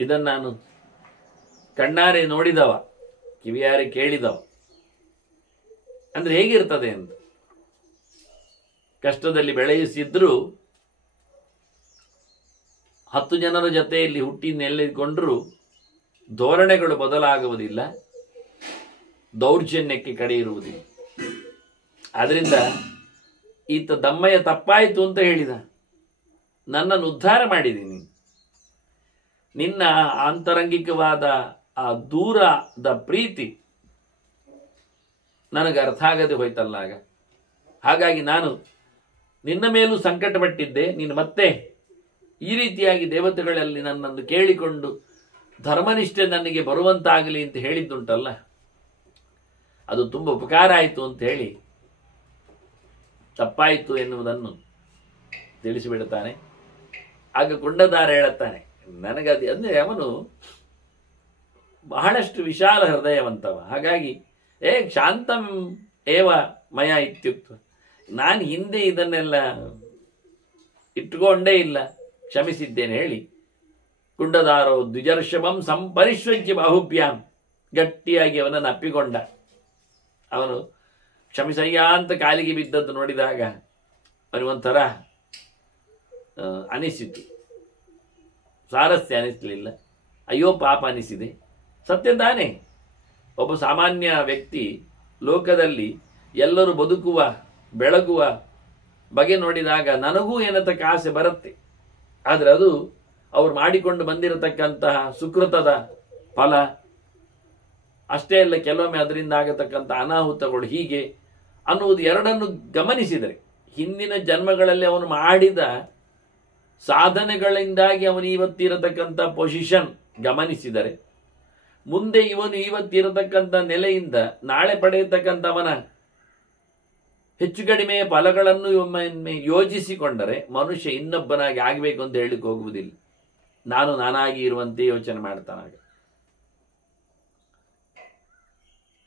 ಇದನ್ನು ನಾನು ಕಣ್ಣಾರೆ ನೋಡಿದವ, ಕಿವಿಯಾರೆ ಕೇಳಿದವ. ಅಂದ್ರೆ ಹೇಗಿರ್ತದೆ ಅಂತ. ಕಷ್ಟದಲ್ಲಿ ಬೆಳೆಯಿಸಿದ್ರೂ 10 ಜನರ ಜೊತೆಯಲ್ಲಿ ಹುಟ್ಟಿ ನೆಲೆಗೊಂಡ್ರೂ ಧೋರಣೆಗಳು ಬದಲಾಗುವುದಿಲ್ಲ, ದೌರ್ಜನ್ಯಕ್ಕೆ ಕಡೆ ಇರುವುದಿಲ್ಲ. ಆದ್ರಿಂದ ಈತ ದಮ್ಮಯ್ಯ ತಪ್ಪಾಯಿತು ಅಂತ ಹೇಳಿದ, ನನ್ನನ್ನು ಉದ್ಧಾರ ಮಾಡಿದ್ದೀನಿ. ನಿನ್ನ ಆಂತರಂಗಿಕವಾದ ಆ ದೂರದ ಪ್ರೀತಿ ನನಗೆ ಅರ್ಥ ಆಗದೆ ಹೋಯ್ತಲ್ಲ ಆಗ. ಹಾಗಾಗಿ ನಾನು ನಿನ್ನ ಮೇಲೂ ಸಂಕಟಪಟ್ಟಿದ್ದೆ. ನೀನು ಮತ್ತೆ ಈ ರೀತಿಯಾಗಿ ದೇವತೆಗಳಲ್ಲಿ ನನ್ನನ್ನು ಕೇಳಿಕೊಂಡು ಧರ್ಮನಿಷ್ಠೆ ನನಗೆ ಬರುವಂತಾಗಲಿ ಅಂತ ಹೇಳಿದ್ದುಂಟಲ್ಲ, ಅದು ತುಂಬ ಉಪಕಾರ ಆಯಿತು ಅಂತ ಹೇಳಿ ತಪ್ಪಾಯಿತು ಎನ್ನುವುದನ್ನು ತಿಳಿಸಿಬಿಡುತ್ತಾನೆ. ಆಗ ಕುಂಡದಾರ ಹೇಳುತ್ತಾನೆ, ನನಗದು ಅಂದರೆ ಅವನು ಬಹಳಷ್ಟು ವಿಶಾಲ ಹೃದಯವಂತವ. ಹಾಗಾಗಿ ಶಾಂತಂ ಏವ ಮಯ ಇತ್ಯುಕ್ತ, ನಾನು ಹಿಂದೆ ಇದನ್ನೆಲ್ಲ ಇಟ್ಟುಕೊಂಡೇ ಇಲ್ಲ, ಕ್ಷಮಿಸಿದ್ದೇನೆ ಹೇಳಿ ಕುಂಡದಾರೋ ದ್ವಿಜರ್ಷಭಂ ಸಂಪರಿಶ್ವಜ್ಯ ಬಾಹುಭ್ಯಾಂ, ಗಟ್ಟಿಯಾಗಿ ಅವನನ್ನು ಅಪ್ಪಿಕೊಂಡ. ಅವನು ಕ್ಷಮಿಸಯ್ಯ ಅಂತ ಕಾಲಿಗೆ ಬಿದ್ದದ್ದು ನೋಡಿದಾಗ ಅವನಿಗೊಂಥರ ಅನಿಸಿತು. ಸಾರಸ್ಯ ಅನಿಸಲಿಲ್ಲ, ಅಯ್ಯೋ ಪಾಪ ಅನಿಸಿದೆ. ಸತ್ಯ ತಾನೇ. ಒಬ್ಬ ಸಾಮಾನ್ಯ ವ್ಯಕ್ತಿ ಲೋಕದಲ್ಲಿ ಎಲ್ಲರೂ ಬದುಕುವ ಬೆಳಗುವ ಬಗೆ ನೋಡಿದಾಗ ನನಗೂ ಏನತಕ್ಕ ಆಸೆ ಬರುತ್ತೆ. ಆದರೆ ಅದು ಅವರು ಮಾಡಿಕೊಂಡು ಬಂದಿರತಕ್ಕಂತಹ ಸುಕೃತದ ಫಲ ಅಷ್ಟೇ ಅಲ್ಲ, ಕೆಲವೊಮ್ಮೆ ಅದರಿಂದ ಆಗತಕ್ಕಂಥ ಅನಾಹುತಗಳು ಹೀಗೆ ಅನ್ನುವುದು ಎರಡನ್ನು ಗಮನಿಸಿದರೆ, ಹಿಂದಿನ ಜನ್ಮಗಳಲ್ಲಿ ಅವನು ಮಾಡಿದ ಸಾಧನೆಗಳಿಂದಾಗಿ ಅವನು ಇವತ್ತಿರತಕ್ಕಂಥ ಪೊಸಿಷನ್ ಗಮನಿಸಿದರೆ, ಮುಂದೆ ಇವನು ಇವತ್ತಿರತಕ್ಕಂಥ ನೆಲೆಯಿಂದ ನಾಳೆ ಪಡೆಯತಕ್ಕಂಥವನ ಹೆಚ್ಚು ಕಡಿಮೆ ಫಲಗಳನ್ನು ಒಮ್ಮೆ ಯೋಜಿಸಿಕೊಂಡರೆ ಮನುಷ್ಯ ಇನ್ನೊಬ್ಬನಾಗಿ ಆಗಬೇಕು ಅಂತ ಹೇಳಿಕ್ಕೆ ಹೋಗುವುದಿಲ್ಲ. ನಾನಾಗಿ ಇರುವಂತೆ ಯೋಚನೆ ಮಾಡ್ತಾನಾಗ.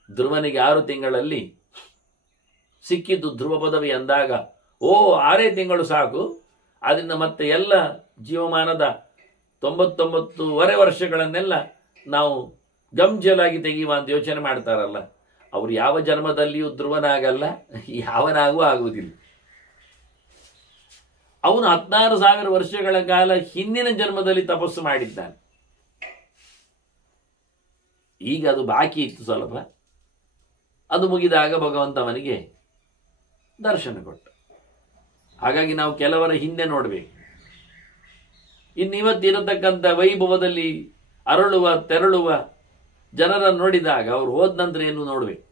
ಧ್ರುವನಿಗೆ 6 ತಿಂಗಳಲ್ಲಿ ಸಿಕ್ಕಿದ್ದು ಧ್ರುವ ಪದವಿ ಅಂದಾಗ 6 ತಿಂಗಳು ಸಾಕು, ಅದರಿಂದ ಮತ್ತೆ ಎಲ್ಲ ಜೀವಮಾನದ 99.5 ವರ್ಷಗಳನ್ನೆಲ್ಲ ನಾವು ಗಂಜಲಾಗಿ ತೆಗೆಯುವ ಅಂತ ಯೋಚನೆ ಮಾಡ್ತಾರಲ್ಲ, ಅವರು ಯಾವ ಜನ್ಮದಲ್ಲಿಯೂ ಧ್ರುವನಾಗಲ್ಲ, ಯಾವನಾಗೂ ಆಗುವುದಿಲ್ಲ. ಅವನು 16,000 ವರ್ಷಗಳ ಕಾಲ ಹಿಂದಿನ ಜನ್ಮದಲ್ಲಿ ತಪಸ್ಸು ಮಾಡಿದ್ದಾನೆ. ಈಗ ಅದು ಬಾಕಿ ಇತ್ತು ಸ್ವಲ್ಪ. ಅದು ಮುಗಿದಾಗ ಭಗವಂತ ಅವನಿಗೆ ದರ್ಶನ ಕೊಟ್ಟ. ಹಾಗಾಗಿ ನಾವು ಕೆಲವರ ಹಿಂದೆ ನೋಡಬೇಕು. ಇವತ್ತಿರತಕ್ಕಂಥ ವೈಭವದಲ್ಲಿ ಅರಳುವ ತೆರಳುವ ಜನರನ್ನು ನೋಡಿದಾಗ ಅವರು ಹೋದ ನಂತರ ಏನು ನೋಡಬೇಕು,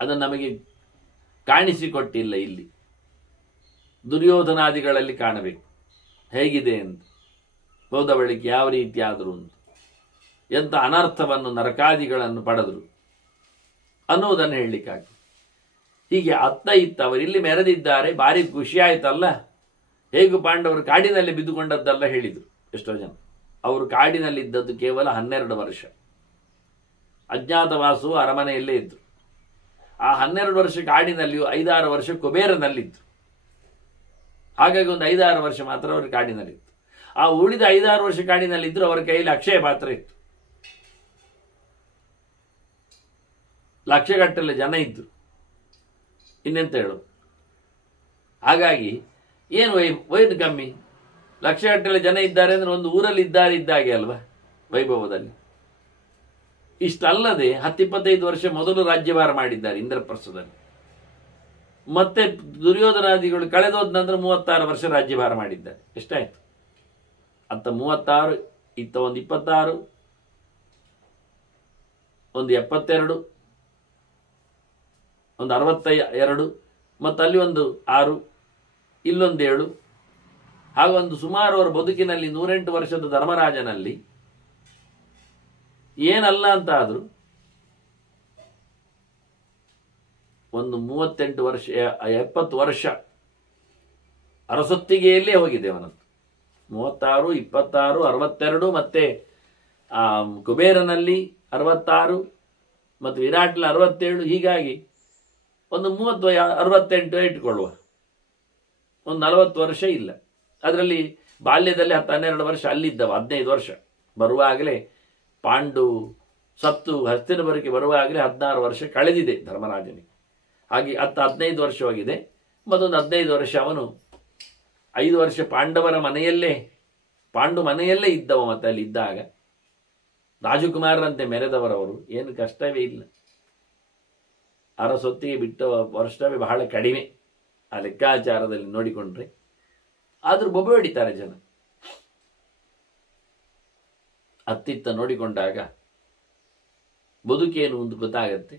ಅದನ್ನು ನಮಗೆ ಕಾಣಿಸಿಕೊಟ್ಟಿಲ್ಲ. ಇಲ್ಲಿ ದುರ್ಯೋಧನಾದಿಗಳಲ್ಲಿ ಕಾಣಬೇಕು ಹೇಗಿದೆ ಅಂತ, ಹೋದ ಬಳಿಕ ಯಾವ ರೀತಿ ಆದರು ಅಂತ, ಎಂಥ ಅನರ್ಥವನ್ನು ನರಕಾದಿಗಳನ್ನು ಪಡೆದರು ಅನ್ನುವುದನ್ನು ಹೇಳಲಿಕ್ಕಾಗ್ತದೆ. ಹೀಗೆ ಅತ್ತ ಇತ್ತ ಅವರಿಲ್ಲಿ ಮೆರೆದಿದ್ದಾರೆ. ಭಾರಿ ಖುಷಿಯಾಯ್ತಲ್ಲ. ಹೇಗೂ ಪಾಂಡವರು ಕಾಡಿನಲ್ಲಿ ಬಿದ್ದುಕೊಂಡದ್ದಲ್ಲ ಹೇಳಿದರು ಎಷ್ಟೋ ಜನ. ಅವರು ಕಾಡಿನಲ್ಲಿದ್ದದ್ದು ಕೇವಲ 12 ವರ್ಷ. ಅಜ್ಞಾತವಾಸು ಅರಮನೆಯಲ್ಲೇ ಇದ್ದರು. ಆ 12 ವರ್ಷ ಕಾಡಿನಲ್ಲಿಯೂ 5-6 ವರ್ಷ ಕುಬೇರನಲ್ಲಿದ್ದರು. ಹಾಗಾಗಿ ಒಂದು 5-6 ವರ್ಷ ಮಾತ್ರ ಅವರು ಕಾಡಿನಲ್ಲಿತ್ತು. ಆ ಉಳಿದ 5-6 ವರ್ಷ ಕಾಡಿನಲ್ಲಿದ್ದರು. ಅವರ ಕೈಯಲ್ಲಿ ಅಕ್ಷಯ ಪಾತ್ರ ಇತ್ತು. ಲಕ್ಷಗಟ್ಟಲೆ ಜನ ಇದ್ದರು. ಇನ್ನೆಂತ ಹೇಳು. ಹಾಗಾಗಿ ಏನು ವೈದ್ಯ ಕಮ್ಮಿ, ಲಕ್ಷಗಟ್ಟಲೆ ಜನ ಇದ್ದಾರೆ ಅಂದರೆ ಒಂದು ಊರಲ್ಲಿ ಇದ್ದಾಗೆ ಅಲ್ವಾ ವೈಭವದಲ್ಲಿ. ಇಷ್ಟಲ್ಲದೆ 10-25 ವರ್ಷ ಮೊದಲು ರಾಜ್ಯಭಾರ ಮಾಡಿದ್ದಾರೆ ಇಂದ್ರಪ್ರಸ್ಥದಲ್ಲಿ. ಮತ್ತೆ ದುರ್ಯೋಧನಾದಿಗಳು ಕಳೆದೋದ ನಂತರ 36 ವರ್ಷ ರಾಜ್ಯಭಾರ ಮಾಡಿದ್ದಾರೆ. ಎಷ್ಟಾಯ್ತು? ಅತ್ತ 36, ಇತ್ತ ಒಂದು 26, ಒಂದು 72, ಒಂದು 62, ಮತ್ತು ಅಲ್ಲಿ ಒಂದು 6, ಇಲ್ಲೊಂದು 7, ಹಾಗೊಂದು ಸುಮಾರು ಅವರ ಬದುಕಿನಲ್ಲಿ 108 ವರ್ಷದ ಧರ್ಮರಾಜನಲ್ಲಿ ಏನಲ್ಲ ಅಂತ ಆದರೂ ಒಂದು 38 ವರ್ಷ 70 ವರ್ಷ ಅರಸೊತ್ತಿಗೆಯಲ್ಲೇ ಹೋಗಿದೆ ಅವನದ್ದು. 36, 26, 62, ಮತ್ತೆ ಕುಬೇರನಲ್ಲಿ 66 ಮತ್ತು ವಿರಾಟ್ನಲ್ಲಿ 67. ಹೀಗಾಗಿ ಒಂದು 30, 68 ಇಟ್ಕೊಳ್ಳುವ, ಒಂದು 40 ವರ್ಷ ಇಲ್ಲ. ಅದರಲ್ಲಿ ಬಾಲ್ಯದಲ್ಲಿ 10-12 ವರ್ಷ ಅಲ್ಲಿದ್ದವ. 15 ವರ್ಷ ಬರುವಾಗಲೇ ಪಾಂಡು ಸತ್ತು ಹಸ್ತಿನಪುರಕ್ಕೆ ಬರುವಾಗಲೇ 16 ವರ್ಷ ಕಳೆದಿದೆ ಧರ್ಮರಾಜನಿಗೆ. ಹಾಗೆ 15 ವರ್ಷ ಹೋಗಿದೆ. ಮತ್ತೊಂದು 15 ವರ್ಷ ಅವನು 5 ವರ್ಷ ಪಾಂಡು ಮನೆಯಲ್ಲೇ ಇದ್ದವ. ಮತ್ತೆ ಅಲ್ಲಿ ಇದ್ದಾಗ ರಾಜಕುಮಾರರಂತೆ ಮೆರೆದವರವರು. ಏನು ಕಷ್ಟವೇ ಇಲ್ಲ. ಅರಸೊತ್ತಿಗೆ ಬಿಟ್ಟ ವರ್ಷವೇ ಬಹಳ ಕಡಿಮೆ ಆ ಲೆಕ್ಕಾಚಾರದಲ್ಲಿ ನೋಡಿಕೊಂಡ್ರೆ. ಆದರೂ ಬೊಬ್ಬೆ ಹೊಡಿತಾರೆ ಜನ. ಅತ್ತಿತ್ತ ನೋಡಿಕೊಂಡಾಗ ಬದುಕೇನು ಒಂದು ಗೊತ್ತಾಗತ್ತೆ.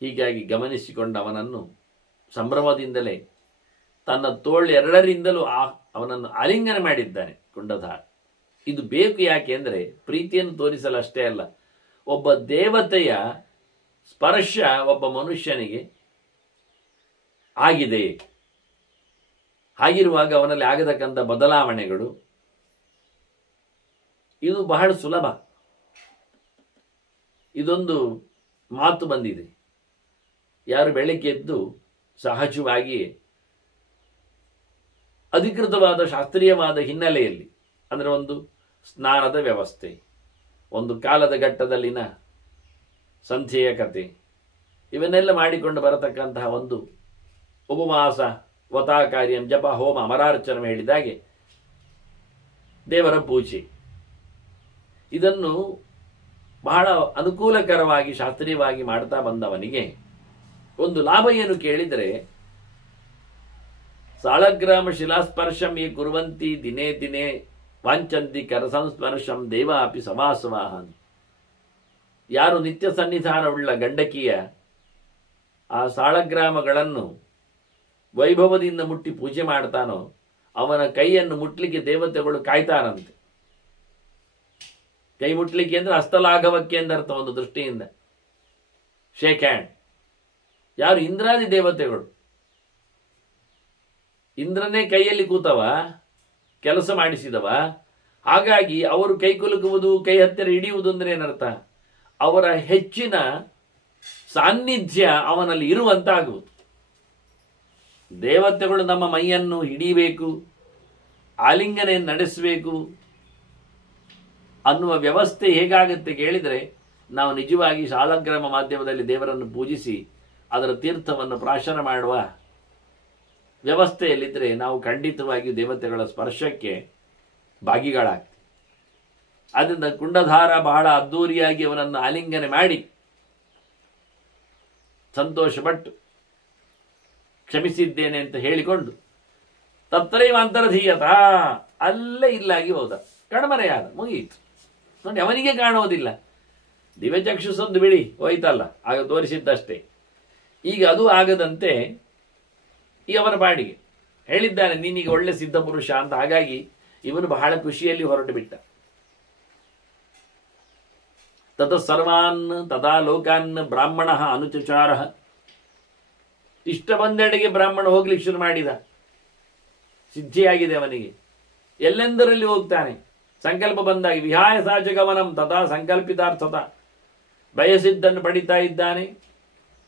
ಹೀಗಾಗಿ ಗಮನಿಸಿಕೊಂಡ ಅವನನ್ನು ಸಂಭ್ರಮದಿಂದಲೇ ತನ್ನ ತೋಳು 2ರಿಂದಲೂ ಅವನನ್ನು ಆಲಿಂಗನ ಮಾಡಿದ್ದಾನೆ ಕುಂಡಧಾರ. ಇದು ಬೇಕು ಯಾಕೆ ಅಂದರೆ ಪ್ರೀತಿಯನ್ನು ತೋರಿಸಲು ಅಷ್ಟೇ ಅಲ್ಲ, ಒಬ್ಬ ದೇವತೆಯ ಸ್ಪರ್ಶ ಒಬ್ಬ ಮನುಷ್ಯನಿಗೆ ಆಗಿದೆ. ಹಾಗಿರುವಾಗ ಅವನಲ್ಲಿ ಆಗತಕ್ಕಂಥ ಬದಲಾವಣೆಗಳು ಇದು ಬಹಳ ಸುಲಭ. ಇದೊಂದು ಮಾತು ಬಂದಿದೆ. ಯಾರು ಬೆಳಗ್ಗೆ ಎದ್ದು ಸಹಜವಾಗಿ ಅಧಿಕೃತವಾದ ಶಾಸ್ತ್ರೀಯವಾದ ಹಿನ್ನೆಲೆಯಲ್ಲಿ, ಅಂದರೆ ಒಂದು ಸ್ನಾನದ ವ್ಯವಸ್ಥೆ, ಒಂದು ಕಾಲದ ಘಟ್ಟದಲ್ಲಿನ ಸಂಧ್ಯೆಯ ಕತೆ, ಇವನ್ನೆಲ್ಲ ಮಾಡಿಕೊಂಡು ಬರತಕ್ಕಂತಹ ಒಂದು ಉಪವಾಸ, ವತಾಕಾರ್ಯಂ, ಜಪ, ಹೋಮ, ಅಮರಾರ್ಚನೆ ಹೇಳಿದಾಗೆ ದೇವರ ಪೂಜೆ, ಇದನ್ನು ಬಹಳ ಅನುಕೂಲಕರವಾಗಿ ಶಾಸ್ತ್ರೀಯವಾಗಿ ಮಾಡ್ತಾ ಬಂದವನಿಗೆ ಒಂದು ಲಾಭ ಏನು ಕೇಳಿದರೆ, ಸಾಳಗ್ರಾಮ ಶಿಲಾಸ್ಪರ್ಶಂ ಯೇ ಕುರುವಂತಿ ದಿನೇ ದಿನೇ ವಾಂಚಂತಿ ಕರಸಂಸ್ಪರ್ಶಂ ದೇವಾಪಿ ಸವಾಸವಾಹನ್. ಯಾರು ನಿತ್ಯ ಸನ್ನಿಧಾನವುಳ್ಳ ಗಂಡಕಿಯ ಆ ಸಾಳಗ್ರಾಮಗಳನ್ನು ವೈಭವದಿಂದ ಮುಟ್ಟಿ ಪೂಜೆ ಮಾಡ್ತಾನೋ ಅವನ ಕೈಯನ್ನು ಮುಟ್ಲಿಕ್ಕೆ ದೇವತೆಗಳು ಕಾಯ್ತಾರಂತೆ. ಕೈ ಮುಟ್ಲಿಕ್ಕೆ ಅಂದ್ರೆ ಹಸ್ತಲಾಘವಕ್ಕೆ ಎಂದರ್ಥ ಒಂದು ದೃಷ್ಟಿಯಿಂದ. Shake hand. ಯಾರು? ಇಂದ್ರಾದಿ ದೇವತೆಗಳು. ಇಂದ್ರನೇ ಕೈಯಲ್ಲಿ ಕೂತವ, ಕೆಲಸ ಮಾಡಿಸಿದವ. ಹಾಗಾಗಿ ಅವರು ಕೈ ಕುಲುಕುವುದು, ಕೈ ಹತ್ತಿರ ಹಿಡಿಯುವುದು ಅಂದ್ರೆ ಏನರ್ಥ? ಅವರ ಹೆಚ್ಚಿನ ಸಾನ್ನಿಧ್ಯ ಅವನಲ್ಲಿ ಇರುವಂತಾಗುವುದು. ದೇವತೆಗಳು ನಮ್ಮ ಮೈಯನ್ನು ಹಿಡಿಯಬೇಕು, ಆಲಿಂಗನೆಯನ್ನು ನಡೆಸಬೇಕು ಅನ್ನುವ ವ್ಯವಸ್ಥೆ ಹೇಗಾಗುತ್ತೆ ಕೇಳಿದರೆ, ನಾವು ನಿಜವಾಗಿ ಶಾಲಗ್ರಾಮ ಮಾಧ್ಯಮದಲ್ಲಿ ದೇವರನ್ನು ಪೂಜಿಸಿ ಅದರ ತೀರ್ಥವನ್ನು ಪ್ರಾಶನ ಮಾಡುವ ವ್ಯವಸ್ಥೆಯಲ್ಲಿದ್ದರೆ ನಾವು ಖಂಡಿತವಾಗಿಯೂ ದೇವತೆಗಳ ಸ್ಪರ್ಶಕ್ಕೆ ಭಾಗಿಗಳಾಗ್ತೀವಿ. ಆದ್ದರಿಂದ ಕುಂಡಧಾರ ಬಹಳ ಅದ್ದೂರಿಯಾಗಿ ಅವನನ್ನು ಆಲಿಂಗನೆ ಮಾಡಿ ಸಂತೋಷಪಟ್ಟು ಕ್ಷಮಿಸಿದ್ದೇನೆ ಅಂತ ಹೇಳಿಕೊಂಡು ತತ್ರೈವ ಅಂತರ್ಧೀಯತ, ಅಲ್ಲೇ ಇಲ್ಲಾಗಿ ಹೋದ, ಕಣ್ಮರೆಯಾದ, ಮುಗಿಯಿತು. ನೋಡಿ, ಅವನಿಗೆ ಕಾಣುವುದಿಲ್ಲ. ದಿವ್ಯಚಕ್ಷುಸೊಂದು ಬಿಡಿ ಹೋಯ್ತಲ್ಲ, ಆಗ ತೋರಿಸಿದ್ದಷ್ಟೇ. ಈಗ ಅದು ಆಗದಂತೆ ಈ ಅವನ ಬಾಡಿಗೆ ಹೇಳಿದ್ದಾನೆ, ನೀನೀಗ ಒಳ್ಳೆ ಸಿದ್ಧ ಪುರುಷ ಅಂತ. ಹಾಗಾಗಿ ಇವನು ಬಹಳ ಖುಷಿಯಲ್ಲಿ ಹೊರಟು ಬಿಟ್ಟ. ತತ ಸರ್ವಾನ್ ತದಾ ಲೋಕಾನ್ ಬ್ರಾಹ್ಮಣ ಅನುಚಚಾರ. ಇಷ್ಟ ಬಂದೆಡೆಗೆ ಬ್ರಾಹ್ಮಣ ಹೋಗ್ಲಿಕ್ಕೆ ಶುರು ಮಾಡಿದ. ಸಿದ್ಧಿಯಾಗಿದೆ ಅವನಿಗೆ, ಎಲ್ಲೆಂದರಲ್ಲಿ ಹೋಗ್ತಾನೆ. ಸಂಕಲ್ಪ ಬಂದಾಗ ವಿಹಾಯ ಸಾಚಗಮನಂ ತಥಾ ಸಂಕಲ್ಪಿತಾರ್ಥತ. ಬಯಸಿದ್ದನ್ನು ಪಡಿತಾ ಇದ್ದಾನೆ.